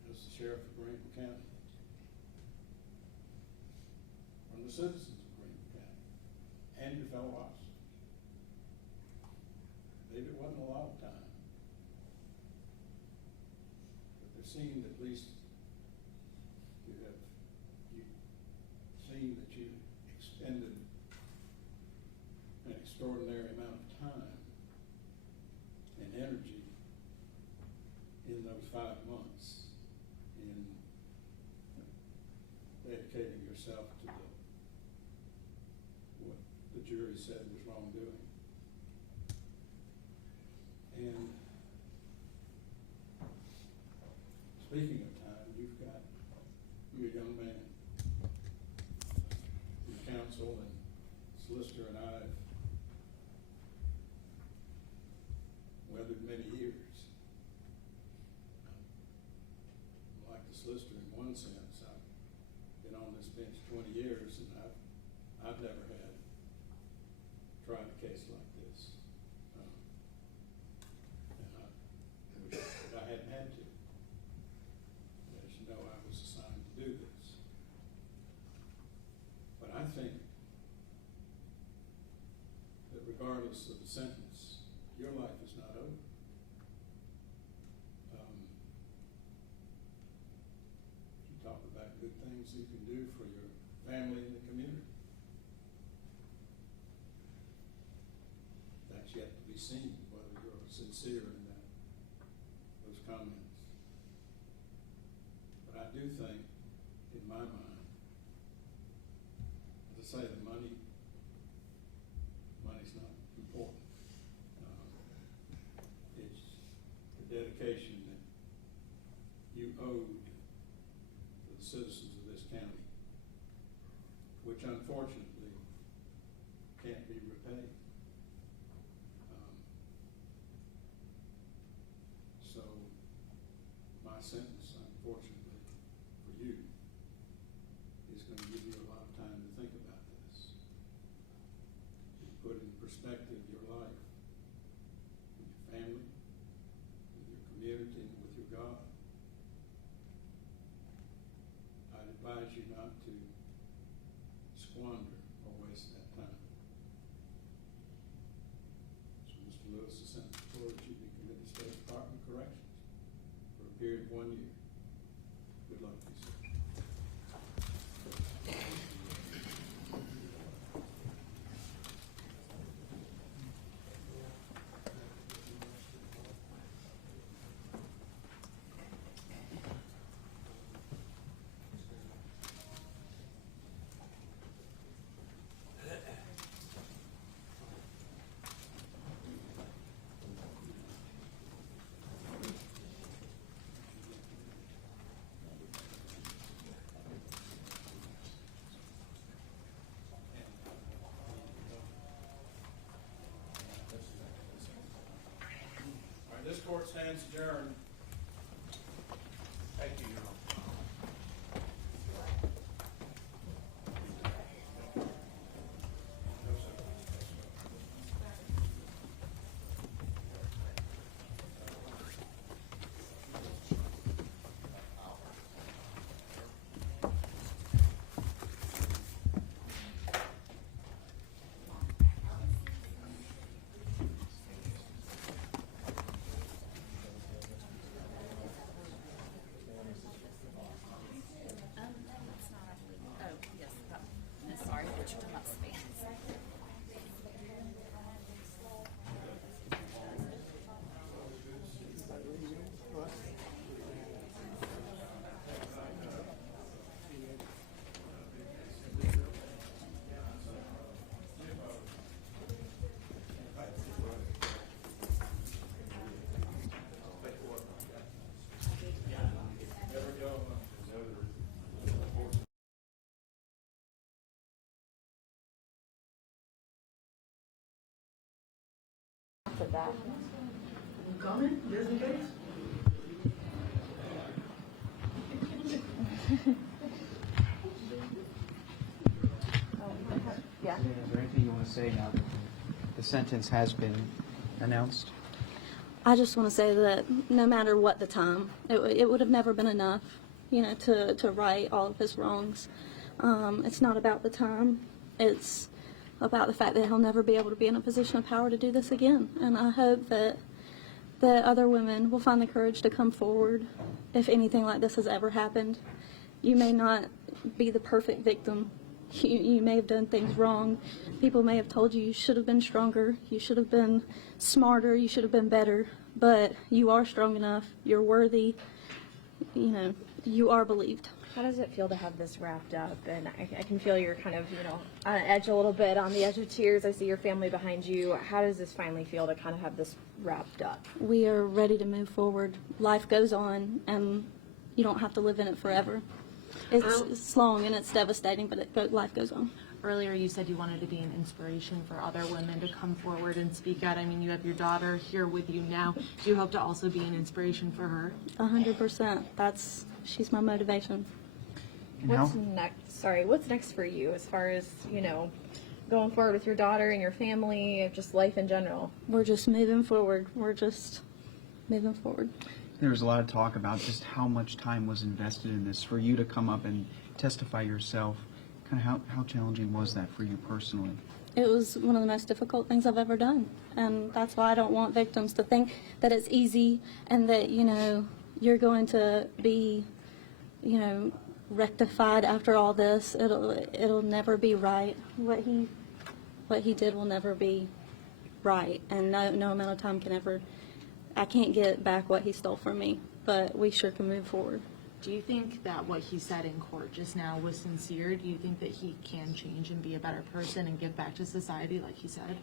as the sheriff of Greenville County from the citizens of Greenville County and your fellow officers. Maybe it wasn't a lot of time, but there seemed at least you've seen that you expended an extraordinary amount of time and energy in those 5 months in dedicating yourself to what the jury said was wrongdoing. And speaking of time, you're a young man. Your counsel and solicitor and I have weathered many years. Like the solicitor in one sense, I've been on this bench 20 years and I've never tried a case like this. And I wish that I hadn't had to. As you know, I was assigned to do this. But I think that regardless of the sentence, your life is not over. You talk about good things you can do for your family and the community. That's yet to be seen, whether you're sincere in those comments. But I do think, in my mind, as I say, the money's not important. It's the dedication that you owed to the citizens of this county, which unfortunately can't be repaid. So my sentence, unfortunately for you, is going to give you a lot of time to think about this, to put in perspective your life with your family, with your community, and with your God. I'd advise you not to squander or waste that time. So Mr. Lewis is sent before that you be committed to State Department of Corrections for a period of 1 year. Good luck to you, sir. All right, this court stands adjourned. Thank you, Your Honor. For that. Comment, just in case? Yeah. Is there anything you want to say now that the sentence has been announced? I just want to say that no matter what the time, it would have never been enough, to right all of his wrongs. It's not about the time. It's about the fact that he'll never be able to be in a position of power to do this again. And I hope that other women will find the courage to come forward if anything like this has ever happened. You may not be the perfect victim. You may have done things wrong. People may have told you should have been stronger, you should have been smarter, you should have been better. But you are strong enough, you're worthy, you are believed. How does it feel to have this wrapped up? And I can feel you're kind of, on edge a little bit, on the edge of tears. I see your family behind you. How does this finally feel to kind of have this wrapped up? We are ready to move forward. Life goes on, and you don't have to live in it forever. It's long and it's devastating, but life goes on. Earlier you said you wanted to be an inspiration for other women to come forward and speak out. I mean, you have your daughter here with you now. Do you hope to also be an inspiration for her? 100%. She's my motivation. What's next? What's next for you as far as, going forward with your daughter and your family, just life in general? We're just moving forward. There was a lot of talk about just how much time was invested in this. For you to come up and testify yourself, kind of how challenging was that for you personally? It was one of the most difficult things I've ever done. And that's why I don't want victims to think that it's easy and that, you're going to be, rectified after all this. It'll never be right. What he did will never be right. And no amount of time I can't get back what he stole from me, but we sure can move forward. Do you think that what he said in court just now was sincere? Do you think that he can change and be a better person and give back to society like he said?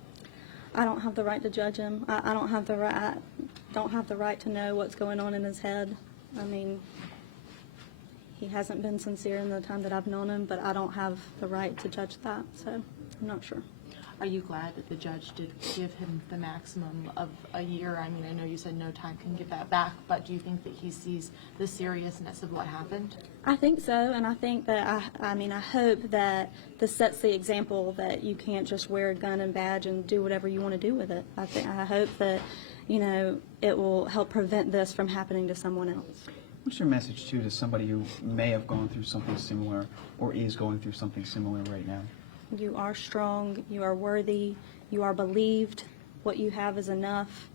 I don't have the right to judge him. I don't have the right to know what's going on in his head. I mean, he hasn't been sincere in the time that I've known him, but I don't have the right to judge that, so I'm not sure. Are you glad that the judge did give him the maximum of a year? I mean, I know you said no time can give that back, but do you think that he sees the seriousness of what happened? I think so, and I think that, I hope that this sets the example that you can't just wear a gun and badge and do whatever you want to do with it. I hope that, it will help prevent this from happening to someone else. What's your message, too, to somebody who may have gone through something similar or is going through something similar right now? You are strong, you are worthy, you are believed, what you have is enough,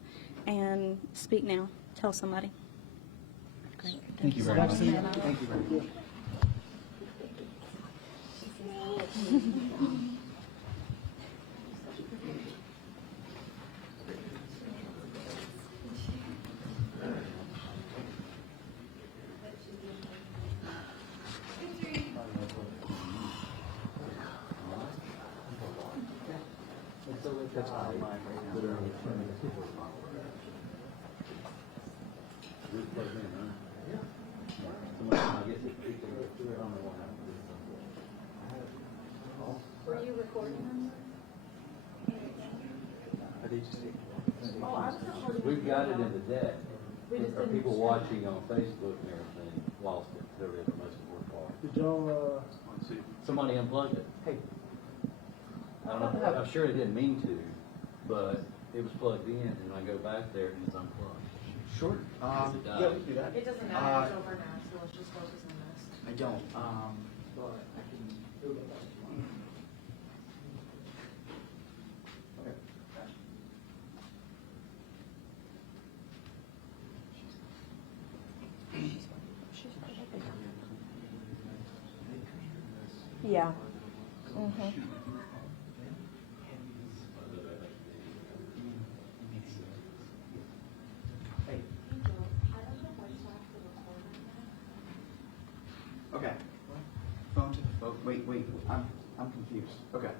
and speak now. Tell somebody. Great. Thank you very much. Thank you very much. That's all mine right now. Were you recording them? Oh, I was recording. We've got it in the deck. We just There are didn't people share. watching on Facebook and everything, lost it, there is the most important part. Did y'all, Somebody unplugged it. Hey. I don't know, I'm sure it didn't mean to, but it was plugged in, and I go back there and it's unplugged. Sure. Is it Yeah, we can do that. It doesn't matter, it's over now, so let's just focus on this. I don't, but I can do it if you want. Okay. Yeah. Mm-hmm. Okay. Phone to the phone. Wait, I'm confused. Okay.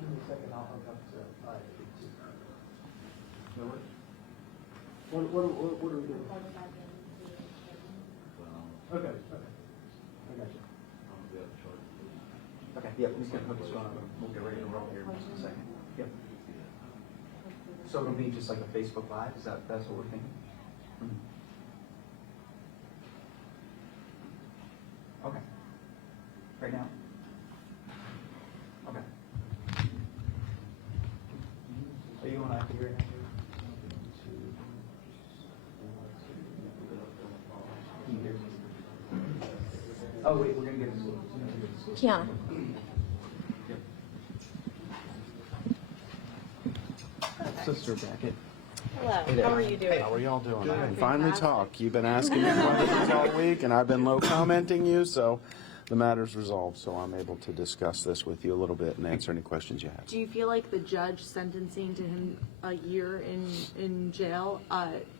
give me a second, I'll hook up to, What are we doing? Okay. I got you. Okay, yep, he's gonna hook his phone up, and we'll get ready to roll here in just a second. Yep. So it'll be just like a Facebook Live, that's what we're thinking? Okay. Right now? Okay. Are you on active right now? Can you hear me? Oh, wait, we're going to get this. Kiana. Sister Brackett. Hello. How are you doing? How are y'all doing? I can Good. finally talk. You've been asking me questions all week, and I've been low commenting you, so the matter's resolved, so I'm able to discuss this with you a little bit and answer any questions you have. Do you feel like the judge sentencing to him a year in jail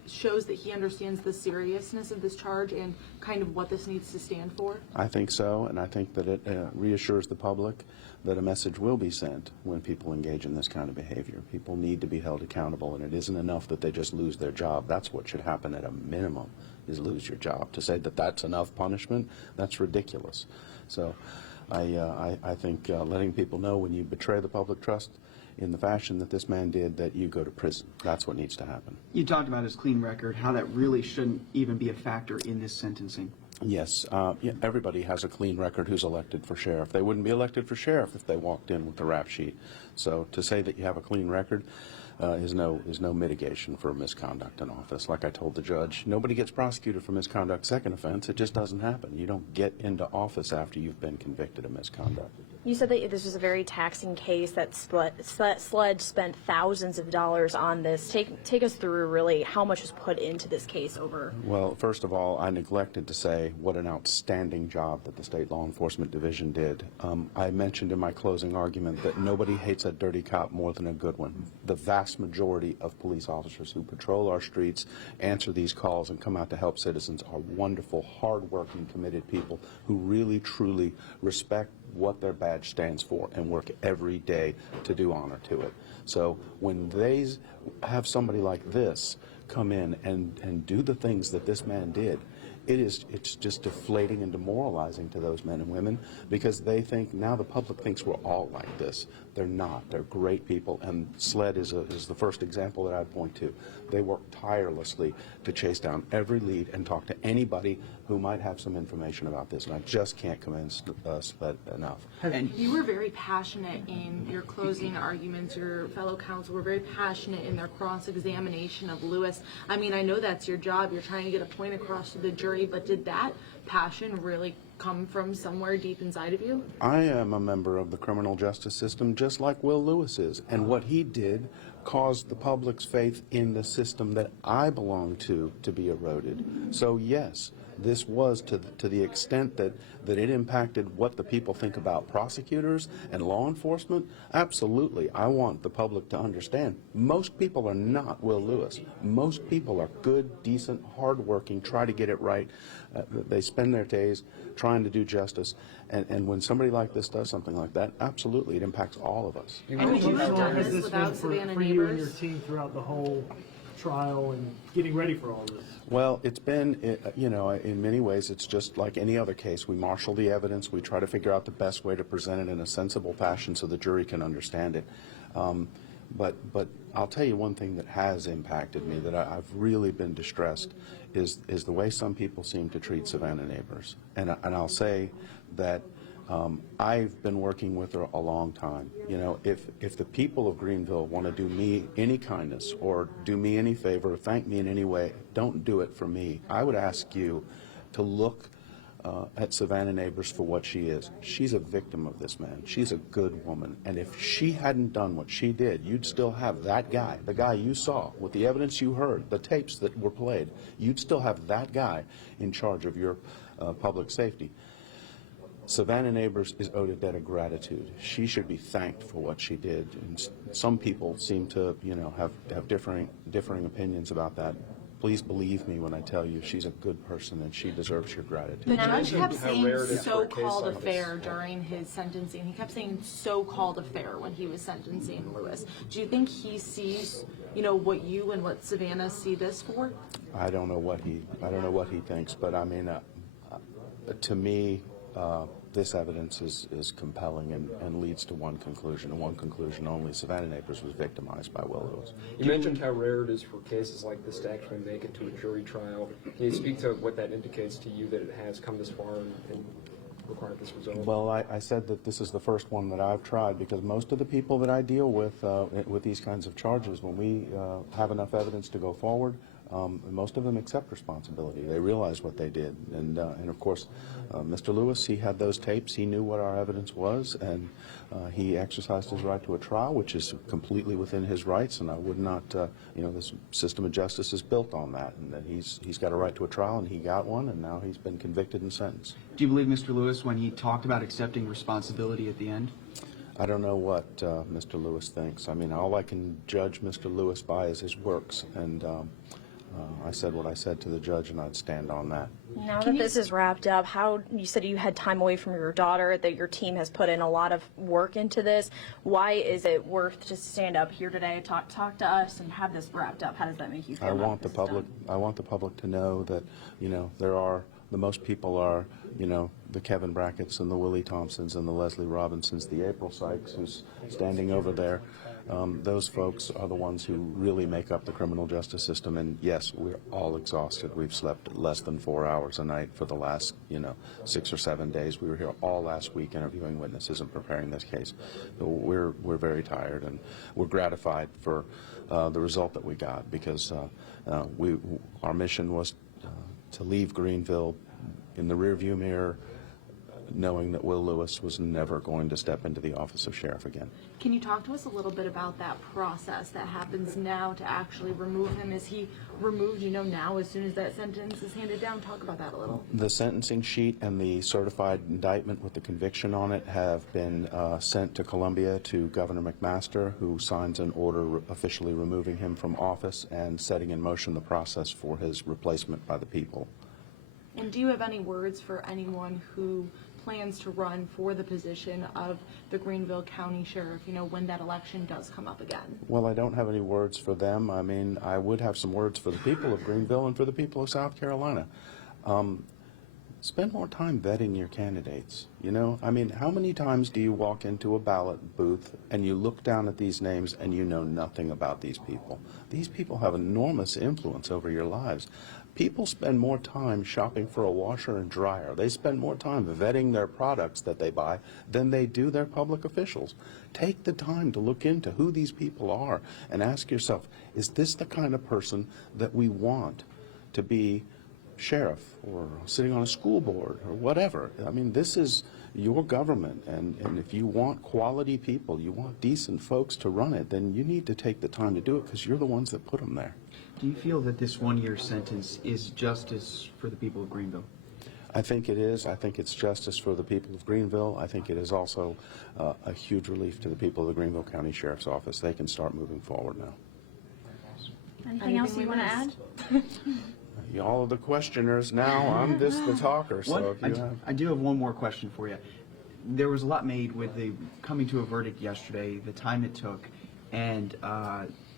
shows that he understands the seriousness of this charge and kind of what this needs to stand for? I think so, and I think that it reassures the public that a message will be sent when people engage in this kind of behavior. People need to be held accountable, and it isn't enough that they just lose their job. That's what should happen at a minimum, is lose your job. To say that that's enough punishment, that's ridiculous. So I think letting people know when you betray the public trust in the fashion that this man did, that you go to prison. That's what needs to happen. You talked about his clean record, how that really shouldn't even be a factor in this sentencing. Yes, yeah, everybody has a clean record who's elected for sheriff. They wouldn't be elected for sheriff if they walked in with the rap sheet. So to say that you have a clean record is no mitigation for misconduct in office. Like I told the judge, nobody gets prosecuted for misconduct second offense. It just doesn't happen. You don't get into office after you've been convicted of misconduct. You said that this was a very taxing case, that Sledge spent thousands of dollars on this. Take us through really how much was put into this case over. Well, first of all, I neglected to say what an outstanding job that the State Law Enforcement Division did. I mentioned in my closing argument that nobody hates a dirty cop more than a good one. The vast majority of police officers who patrol our streets, answer these calls, and come out to help citizens are wonderful, hard-working, committed people who really, truly respect what their badge stands for and work every day to do honor to it. So when they have somebody like this come in and do the things that this man did, it's just deflating and demoralizing to those men and women, because they think now the public thinks we're all like this. They're not. They're great people, and SLED is the first example that I'd point to. They work tirelessly to chase down every lead and talk to anybody who might have some information about this, and I just can't commend SLED enough. And You were very passionate in your closing arguments. Your fellow counsel were very passionate in their cross-examination of Lewis. I mean, I know that's your job. You're trying to get a point across to the jury, but did that passion really come from somewhere deep inside of you? I am a member of the criminal justice system just like Will Lewis is, and what he did caused the public's faith in the system that I belong to be eroded. So yes, this was to the extent that it impacted what the people think about prosecutors and law enforcement. Absolutely, I want the public to understand most people are not Will Lewis. Most people are good, decent, hardworking, try to get it right. They spend their days trying to do justice, and when somebody like this does something like that, absolutely, it impacts all of us. And would you have done Has this this been without for Savannah you and your Neighbors? team throughout the whole trial and getting ready for all this? Well, it's been, you know, in many ways, it's just like any other case. We marshal the evidence. We try to figure out the best way to present it in a sensible fashion so the jury can understand it. But I'll tell you one thing that has impacted me, that I've really been distressed, is the way some people seem to treat Savannah Neighbors. And I'll say that I've been working with her a long time. You know, if the people of Greenville want to do me any kindness or do me any favor or thank me in any way, don't do it for me. I would ask you to look at Savannah Neighbors for what she is. She's a victim of this man. She's a good woman. And if she hadn't done what she did, you'd still have that guy, the guy you saw, with the evidence you heard, the tapes that were played, you'd still have that guy in charge of your public safety. Savannah Neighbors is owed a debt of gratitude. She should be thanked for what she did. And some people seem to, you know, have differing opinions about that. Please believe me when I tell you she's a good person and she deserves your gratitude. The judge kept how saying rare it is for a case so-called like this. affair during his sentencing. He kept saying so-called affair when he was sentencing Lewis. Do you think he sees, you know, what you and what Savannah see this for? I don't know what he thinks, but I mean, to me, this evidence is compelling and leads to one conclusion, and one conclusion only: Savannah Neighbors was victimized by Will Lewis. You mentioned how rare it is for cases like this to actually make it to a jury trial. Can you speak to what that indicates to you, that it has come this far and required this result? Well, I said that this is the first one that I've tried, because most of the people that I deal with these kinds of charges, when we have enough evidence to go forward, most of them accept responsibility. They realize what they did. And of course, Mr. Lewis, he had those tapes. He knew what our evidence was, and he exercised his right to a trial, which is completely within his rights, and I would not, this system of justice is built on that, and that he's got a right to a trial, and he got one, and now he's been convicted and sentenced. Do you believe Mr. Lewis when he talked about accepting responsibility at the end? I don't know what Mr. Lewis thinks. I mean, all I can judge Mr. Lewis by is his works, and I said what I said to the judge, and I'd stand on that. Now that this is wrapped up, how you said you had time away from your daughter, that your team has put in a lot of work into this. Why is it worth to stand up here today, talk to us, and have this wrapped up? How does that make you feel? I want the public to know that there are most people are the Kevin Brackett's and the Willie Thompsons and the Leslie Robinsons, the April Sykes who's standing over there. Those folks are the ones who really make up the criminal justice system. And yes, we're all exhausted. We've slept less than 4 hours a night for the last 6 or 7 days. We were here all last week interviewing witnesses and preparing this case. So we're very tired, and we're gratified for the result that we got, because our mission was to leave Greenville in the rearview mirror, knowing that Will Lewis was never going to step into the office of sheriff again. Can you talk to us a little bit about that process that happens now to actually remove him? Is he removed, now, as soon as that sentence is handed down? Talk about that a little. The sentencing sheet and the certified indictment with the conviction on it have been sent to Columbia to Governor McMaster, who signs an order officially removing him from office and setting in motion the process for his replacement by the people. And do you have any words for anyone who plans to run for the position of the Greenville County Sheriff, when that election does come up again? Well, I don't have any words for them. I mean, I would have some words for the people of Greenville and for the people of South Carolina. Spend more time vetting your candidates. I mean, how many times do you walk into a ballot booth and you look down at these names and you know nothing about these people? These people have enormous influence over your lives. People spend more time shopping for a washer and dryer. They spend more time vetting their products that they buy than they do their public officials. Take the time to look into who these people are and ask yourself, is this the kind of person that we want to be sheriff or sitting on a school board or whatever? I mean, this is your government, and if you want quality people, you want decent folks to run it, then you need to take the time to do it, because you're the ones that put them there. Do you feel that this one-year sentence is justice for the people of Greenville? I think it is. I think it's justice for the people of Greenville. I think it is also a huge relief to the people of the Greenville County Sheriff's Office. They can start moving forward now. Anything else you want to add? Y'all are the questioners now. I'm just the talker. So if you have... I do have one more question for you. There was a lot made with the coming to a verdict yesterday, the time it took, and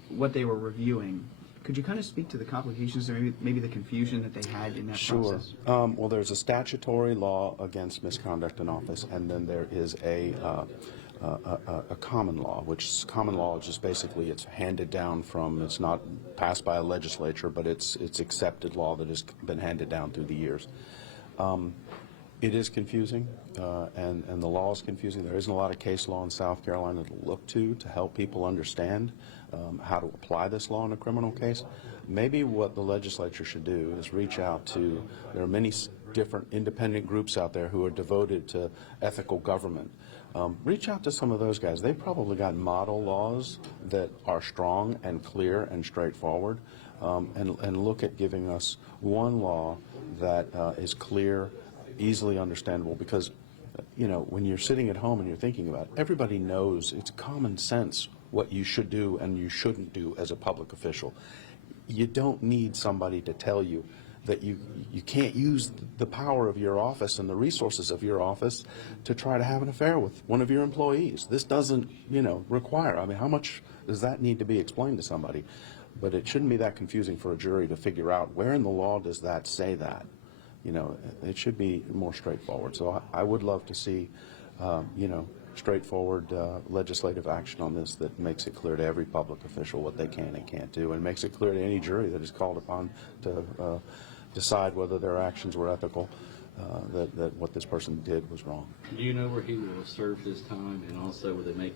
what they were reviewing. Could you kind of speak to the complications or maybe the confusion that they had in that process? Sure. Well, there's a statutory law against misconduct in office, and then there is a common law, which common law is just basically it's handed down from, it's not passed by a legislature, but it's accepted law that has been handed down through the years. It is confusing, and the law is confusing. There isn't a lot of case law in South Carolina to look to help people understand how to apply this law in a criminal case. Maybe what the legislature should do is reach out to, there are many different independent groups out there who are devoted to ethical government. Reach out to some of those guys. They've probably got model laws that are strong and clear and straightforward, and look at giving us one law that is clear, easily understandable, because when you're sitting at home and you're thinking about it, everybody knows, it's common sense what you should do and you shouldn't do as a public official. You don't need somebody to tell you that you can't use the power of your office and the resources of your office to try to have an affair with one of your employees. This doesn't, require, I mean, how much does that need to be explained to somebody? But it shouldn't be that confusing for a jury to figure out where in the law does that say that. It should be more straightforward. So I would love to see, straightforward legislative action on this that makes it clear to every public official what they can and can't do, and makes it clear to any jury that is called upon to decide whether their actions were ethical, that what this person did was wrong. Do you know where he will serve this time, and also will they make,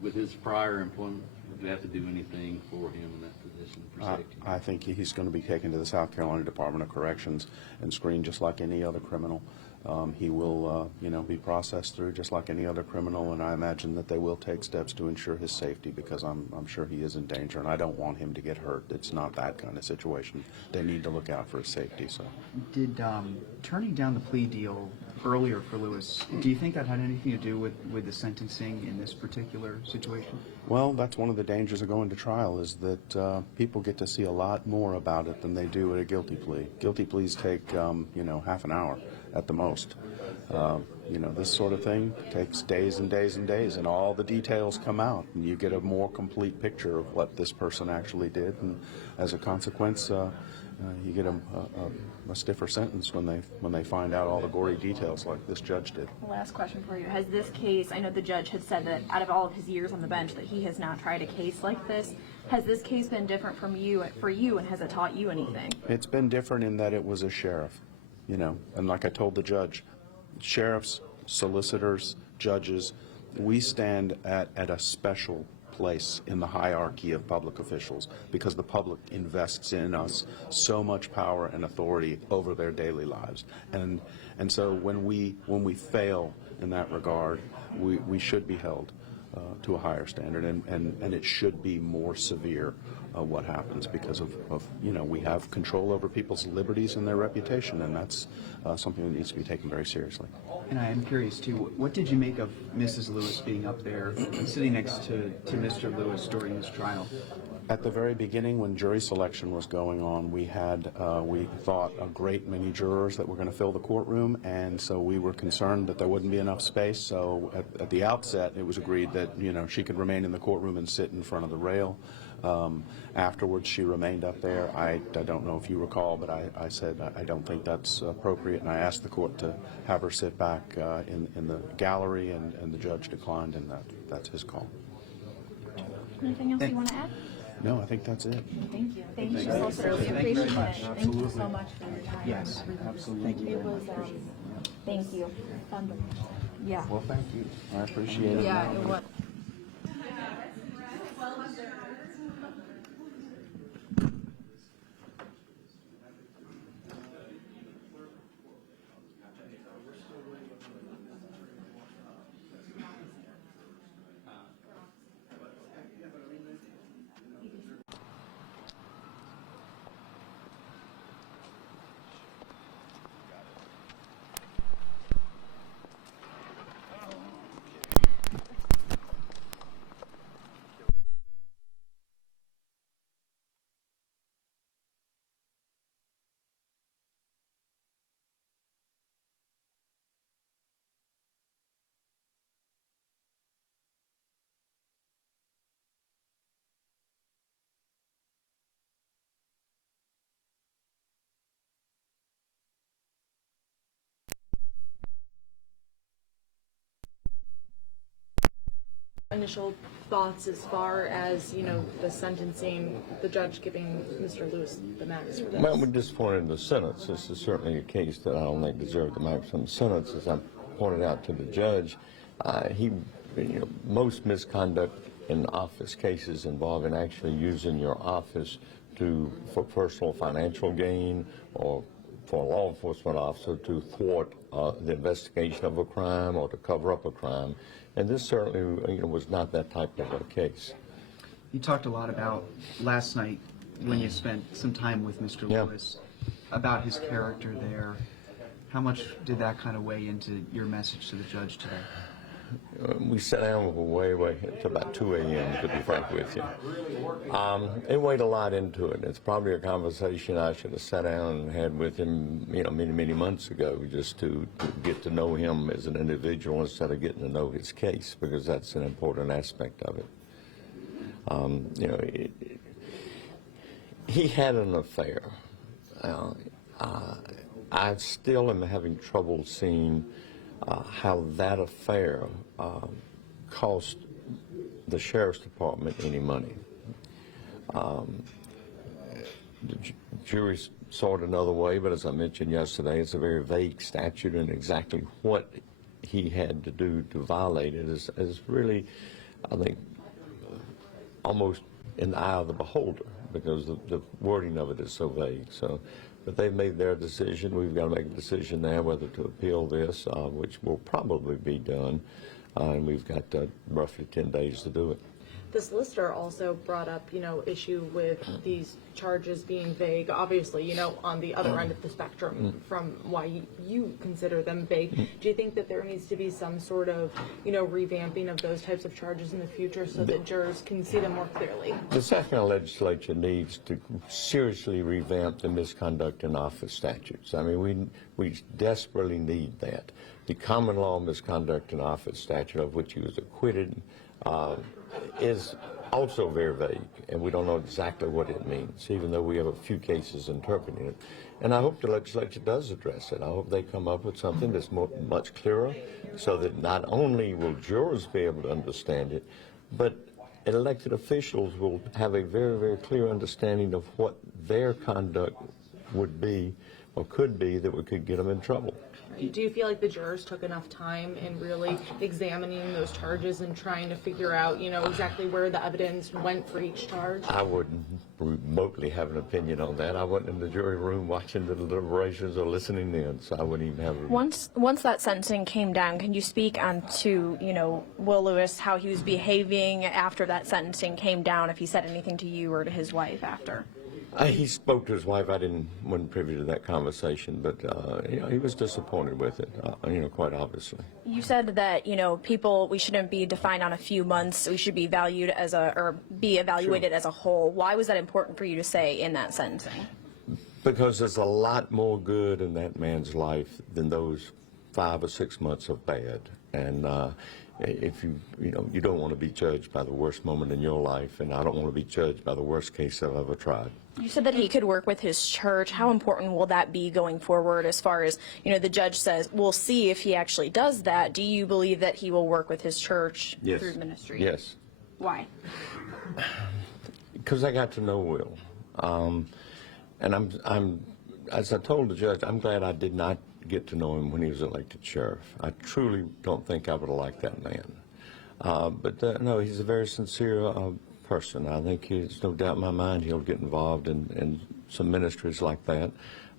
with his prior employment, Do we have to do anything for him in that position for safety? I think he's going to be taken to the South Carolina Department of Corrections and screened just like any other criminal. He will, be processed through just like any other criminal, and I imagine that they will take steps to ensure his safety because I'm sure he is in danger, and I don't want him to get hurt. It's not that kind of situation. They need to look out for his safety. So, Did turning down the plea deal earlier for Lewis, do you think that had anything to do with the sentencing in this particular situation? well, that's one of the dangers of going to trial is that people get to see a lot more about it than they do at a guilty plea. Guilty pleas take, half an hour at the most. This sort of thing takes days and days and days, and all the details come out, and you get a more complete picture of what this person actually did, and as a consequence, you get a stiffer sentence when they find out all the gory details like this judge did. Last question for you. Has this case, I know the judge had said that out of all of his years on the bench that he has not tried a case like this. Has this case been different for you, and has it taught you anything? It's been different in that it was a sheriff, and like I told the judge, sheriffs, solicitors, judges, we stand at a special place in the hierarchy of public officials because the public invests in us so much power and authority over their daily lives, and so when we fail in that regard, we should be held to a higher standard, and it should be more severe what happens because of we have control over people's liberties and their reputation, and that's something that needs to be taken very seriously. And I am curious too, what did you make of Mrs. Lewis being up there and sitting next to Mr. Lewis during this trial? At the very beginning, when jury selection was going on, we thought a great many jurors that were going to fill the courtroom, and so we were concerned that there wouldn't be enough space. So at the outset, it was agreed that she could remain in the courtroom and sit in front of the rail. Afterwards, she remained up there. I don't know if you recall, but I said I don't think that's appropriate, and I asked the court to have her sit back in the gallery, and the judge declined, and that's his call. Anything else you want to add? No, I think that's it. Thank you. Thank you, Solicitor. We appreciate it. Thank you so much for your time. Yes, absolutely. Thank you It very was, much. thank you. Yeah. Well, thank you. I appreciate it. Yeah, it was. Initial thoughts as far as, the sentencing, the judge giving Mr. Lewis the max for this? Well, we're disappointed in the sentence. This is certainly a case that I don't think deserved the maximum sentence. As I pointed out to the judge, most misconduct in office cases involving actually using your office for personal financial gain or for a law enforcement officer to thwart the investigation of a crime or to cover up a crime. And this certainly was not that type of a case. You talked a lot about last night when you spent some time with Mr. Lewis about his character there. How much did that kind of weigh into your message to the judge today? We sat down way to about 2 a.m., to be frank with you. It weighed a lot into it. It's probably a conversation I should have sat down and had with him, many months ago, just to get to know him as an individual instead of getting to know his case, because that's an important aspect of it. He had an affair. I still am having trouble seeing how that affair cost the sheriff's department any money. The jury saw it another way, but as I mentioned yesterday, it's a very vague statute, and exactly what he had to do to violate it is really, I think, almost in the eye of the beholder, because the wording of it is so vague. So, but they've made their decision. We've got to make a decision now whether to appeal this, which will probably be done, and we've got roughly 10 days to do it. The solicitor also brought up, issue with these charges being vague, obviously, on the other end of the spectrum from why you consider them vague. Do you think that there needs to be some sort of, revamping of those types of charges in the future so that jurors can see them more clearly? The South Carolina legislature needs to seriously revamp the misconduct in office statutes. I mean, we desperately need that. The common law misconduct in office statute, of which he was acquitted, is also very vague, and we don't know exactly what it means, even though we have a few cases interpreting it. And I hope the legislature does address it. I hope they come up with something that's much clearer, so that not only will jurors be able to understand it, but elected officials will have a very, very clear understanding of what their conduct would be or could be that could get them in trouble. Do you feel like the jurors took enough time in really examining those charges and trying to figure out, exactly where the evidence went for each charge? I wouldn't remotely have an opinion on that. I wasn't in the jury room watching the deliberations or listening in, so I wouldn't even have a... Once that sentencing came down, can you speak on to, Will Lewis, how he was behaving after that sentencing came down, if he said anything to you or to his wife after? He spoke to his wife. I wasn't privy to that conversation, but he was disappointed with it. Quite obviously. You said that we shouldn't be defined on a few months. We should be valued be evaluated Sure. as a whole. Why was that important for you to say in that sentencing? Because there's a lot more good in that man's life than those 5 or 6 months of bad, and if you don't want to be judged by the worst moment in your life, and I don't want to be judged by the worst case I've ever tried. You said that he could work with his church. How important will that be going forward as far as, the judge says, we'll see if he actually does that. Do you believe that he will work with his church Yes. through ministry? Yes. Why? Because I got to know Will. And I'm, as I told the judge, I'm glad I did not get to know him when he was elected sheriff. I truly don't think I would have liked that man. But no, he's a very sincere person. I think there's no doubt in my mind he'll get involved in some ministries like that.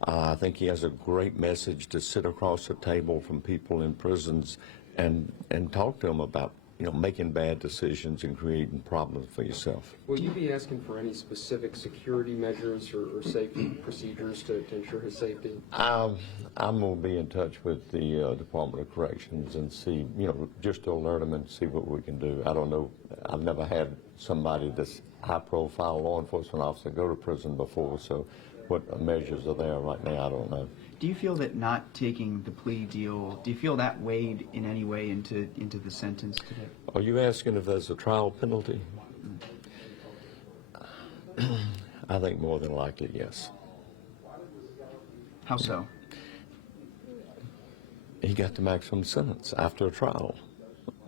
I think he has a great message to sit across the table from people in prisons and talk to them about making bad decisions and creating problems for yourself. Will you be asking for any specific security measures or safety procedures to ensure his safety? I'm going to be in touch with the Department of Corrections and see, just to alert them and see what we can do. I don't know. I've never had somebody that's high-profile law enforcement officer go to prison before, so what measures are there right now, I don't know. Do you feel that not taking the plea deal, do you feel that weighed in any way into the sentence today? Are you asking if there's a trial penalty? I think more than likely, yes. How so? He got the maximum sentence after a trial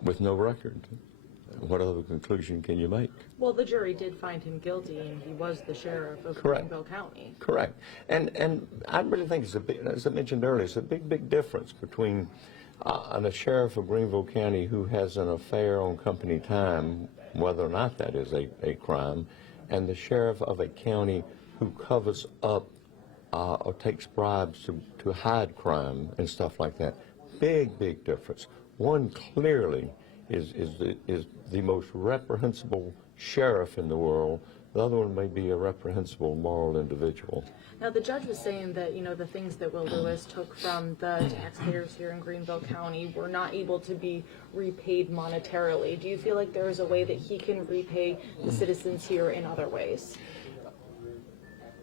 with no record. What other conclusion can you make? Well, the jury did find him guilty, and he was the sheriff of Correct. Greenville County. Correct. And I really think it's as I mentioned earlier, it's a big difference between a sheriff of Greenville County who has an affair on company time, whether or not that is a crime, and the sheriff of a county who covers up or takes bribes to hide crime and stuff like that. Big difference. One clearly is the most reprehensible sheriff in the world. The other one may be a reprehensible moral individual. Now, the judge was saying that, the things that Will Lewis took from the taxpayers here in Greenville County were not able to be repaid monetarily. Do you feel like there is a way that he can repay the citizens here in other ways?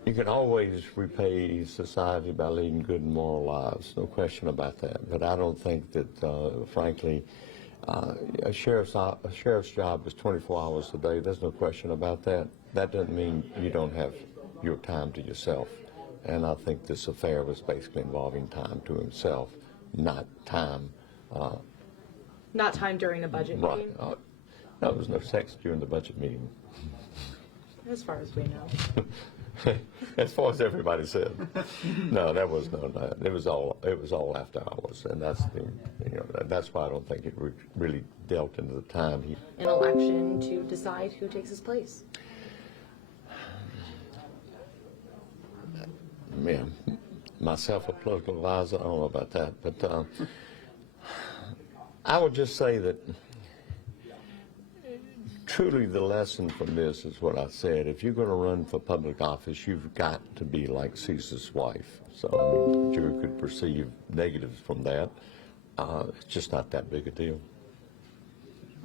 You can always repay society by leading good and moral lives, no question about that. But I don't think that, frankly, a sheriff's job is 24 hours a day. There's no question about that. That doesn't mean you don't have your time to yourself. And I think this affair was basically involving time to himself, not time. Not time during a budget meeting? No, there was no sex during the budget meeting. As far as we know. as far as everybody said. No, that was no. It was all after hours, and that's that's why I don't think it really dealt into the time. An election to decide who takes his place. Yeah, myself a political advisor, I don't know about that, but I would just say that truly the lesson from this is what I said. If you're going to run for public office, you've got to be like Caesar's wife. So, I mean, the jury could perceive negatives from that. It's just not that big a deal.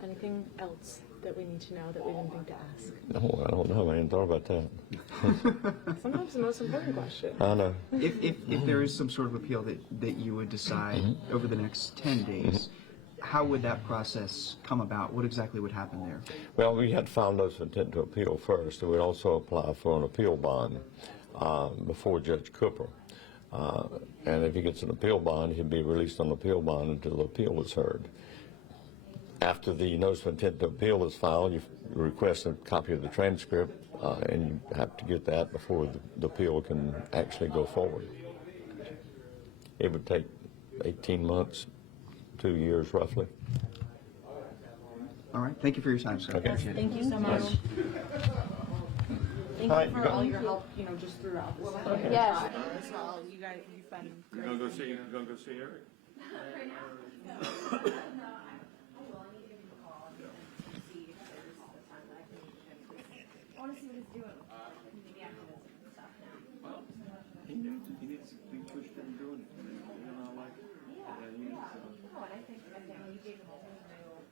Anything else that we need to know that we didn't think to ask? No, I don't know. I hadn't thought about that. Sometimes the most important question. I know. If there is some sort of appeal that you would decide over the next 10 days, how would that process come about? What exactly would happen there? Well, we had to file notice of intent to appeal first, and we'd also apply for an appeal bond before Judge Cooper. And if he gets an appeal bond, he'd be released on appeal bond until the appeal is heard. After the notice of intent to appeal is filed, you request a copy of the transcript, and you have to get that before the appeal can actually go forward. It would take 18 months, 2 years roughly. All right. Thank you for your time, sir. Okay. Appreciate it. Thank you so much. Thank Hi, you you for all your help, just throughout this. Yes. You guys, you've been You gonna go see Eric? I want to see what he's doing with community activism and stuff now. He needs to be pushed into doing it. Like, No, and I think you gave him a whole new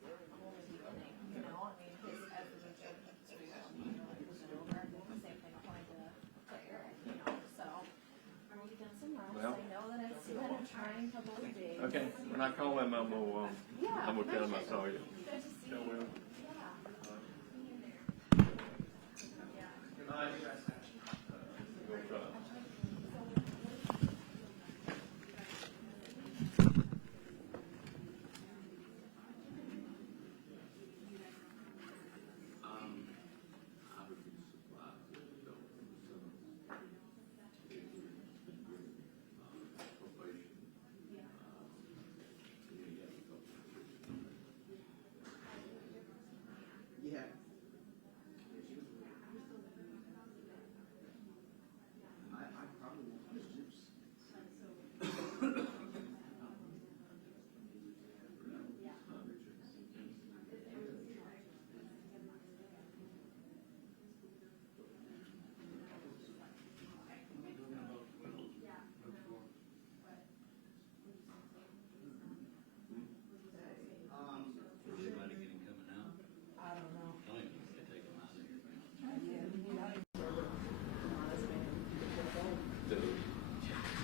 beginning, I mean, his, as the judge, was over, and the same thing applied to Eric, so. You've done some reps, Well. I know that it's been a trying couple of days. Okay. When I call him, I'm gonna tell him I saw you. Good to see you. Yeah. I probably won't miss Jim's.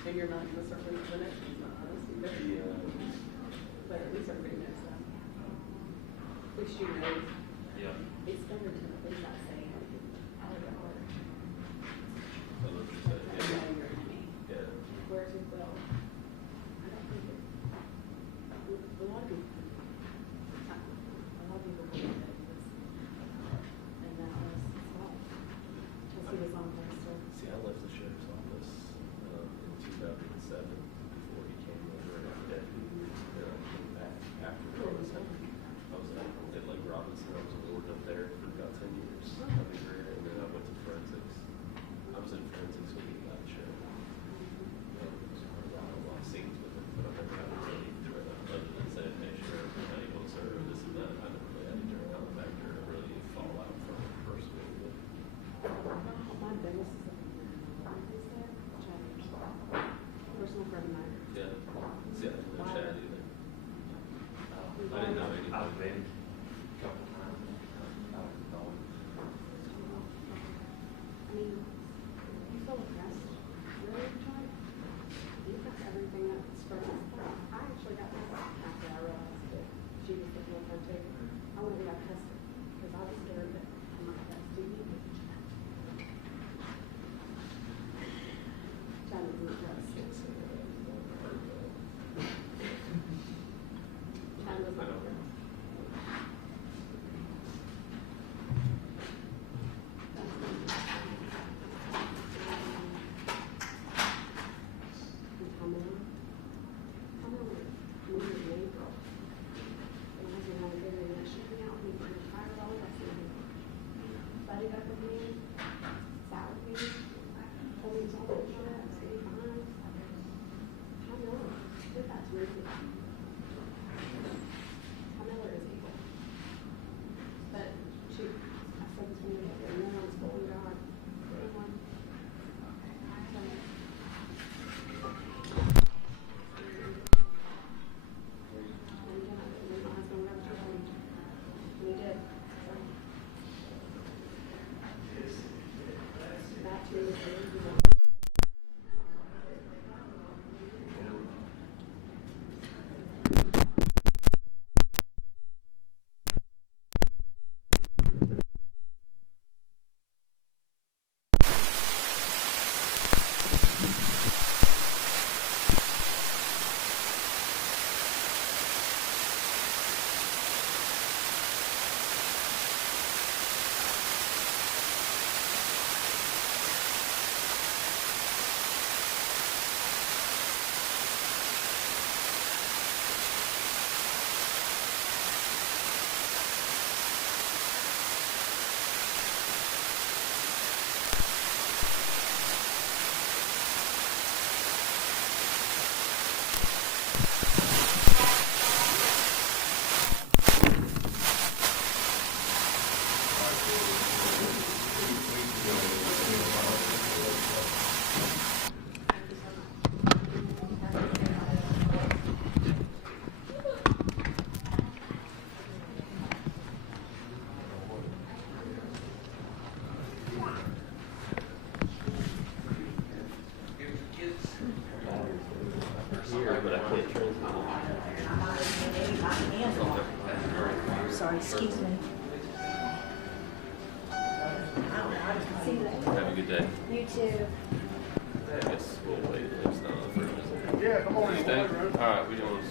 And you're not gonna start with the next, he's not honest either. Yeah. But at least everybody knows that. At least you know. Yeah. It's better to at least not say anything. I like it harder. Yeah. Where's his bill? I don't think it, a lot of people believe it because, and that was his fault. Because he was on postal. See, I left the sheriff's office in 2007 before he came over and I deputy. I came back after I was at Lake Robinson. I was a warden up there for about 10 years. I've been here, and then I went to forensics. I was in forensics when he got the sheriff. A lot of scenes with him, but I've never had a really other than saying, hey, sheriff, I'm not able to serve, this and that. I never really had any direct contact or really fallout from it personally. My biggest is personal friend of mine. Yeah. See, I didn't know Chad either. I didn't know anything. I've been a couple times. I don't know. I mean, you feel oppressed, really, John? You've got everything that's from us. I actually got this after I realized that she was looking at her too. I went and got tested, because I was scared that I might have STD. John is not dressed. John was not dressed. sorry, excuse me. Have a good day. You too. I guess we'll wait. It's not on the room, is it? Yeah, come on, You think? All right, we don't.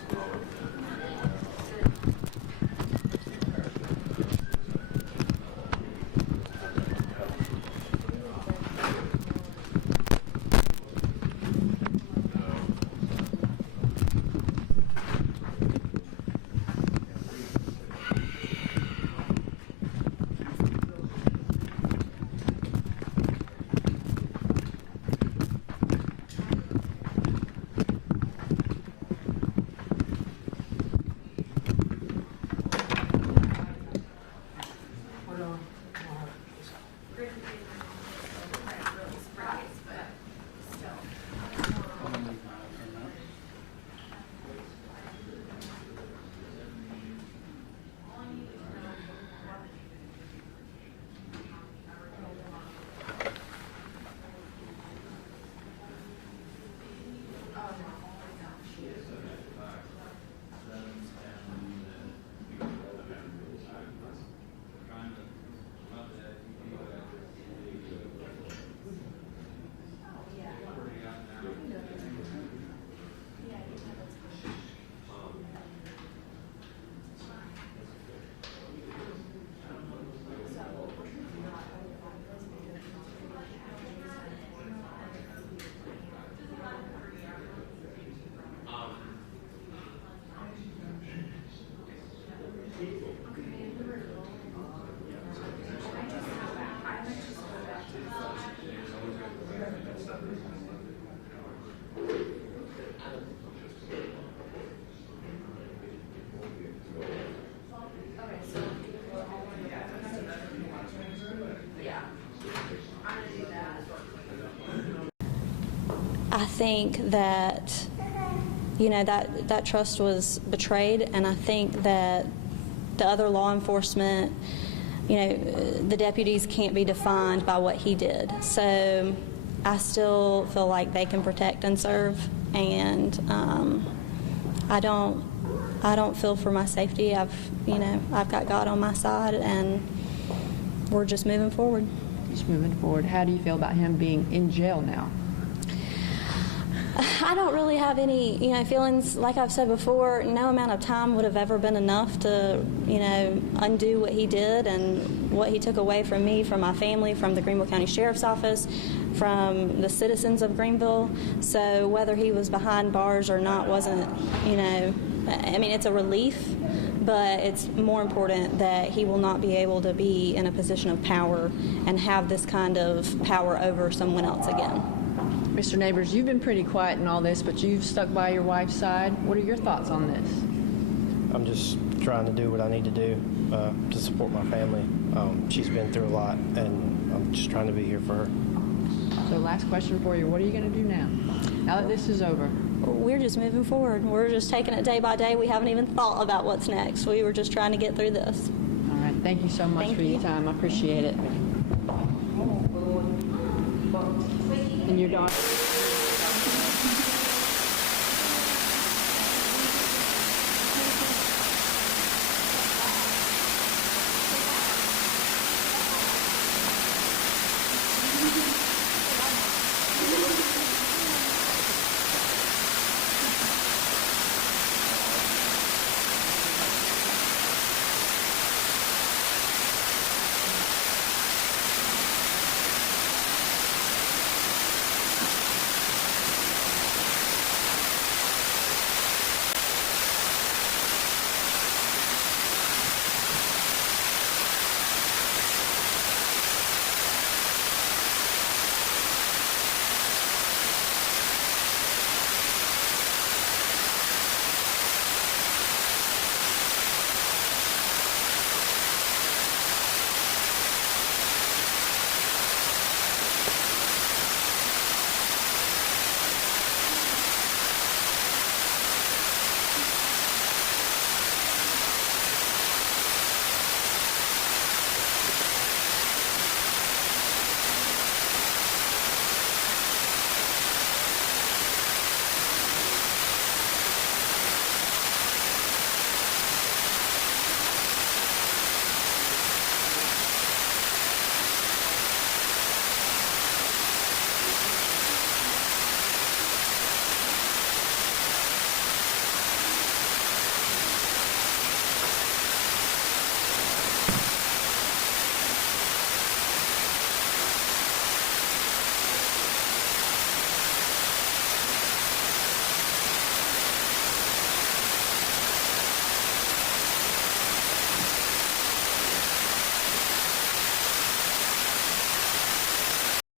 I think that, that trust was betrayed, and I think that the other law enforcement, the deputies can't be defined by what he did. So I still feel like they can protect and serve, and I don't feel for my safety. I've got God on my side, and we're just moving forward. Just moving forward. How do you feel about him being in jail now? I don't really have any, feelings. Like I've said before, no amount of time would have ever been enough to, undo what he did and what he took away from me, from my family, from the Greenville County Sheriff's Office, from the citizens of Greenville. So whether he was behind bars or not wasn't, it's a relief, but it's more important that he will not be able to be in a position of power and have this kind of power over someone else again. Mr. Neighbors, you've been pretty quiet in all this, but you've stuck by your wife's side. What are your thoughts on this? I'm just trying to do what I need to do to support my family. She's been through a lot, and I'm just trying to be here for her. So last question for you. What are you going to do now that this is over? We're just moving forward. We're just taking it day by day. We haven't even thought about what's next. We were just trying to get through this. All right. Thank you so much for your time. I appreciate it. And your daughter?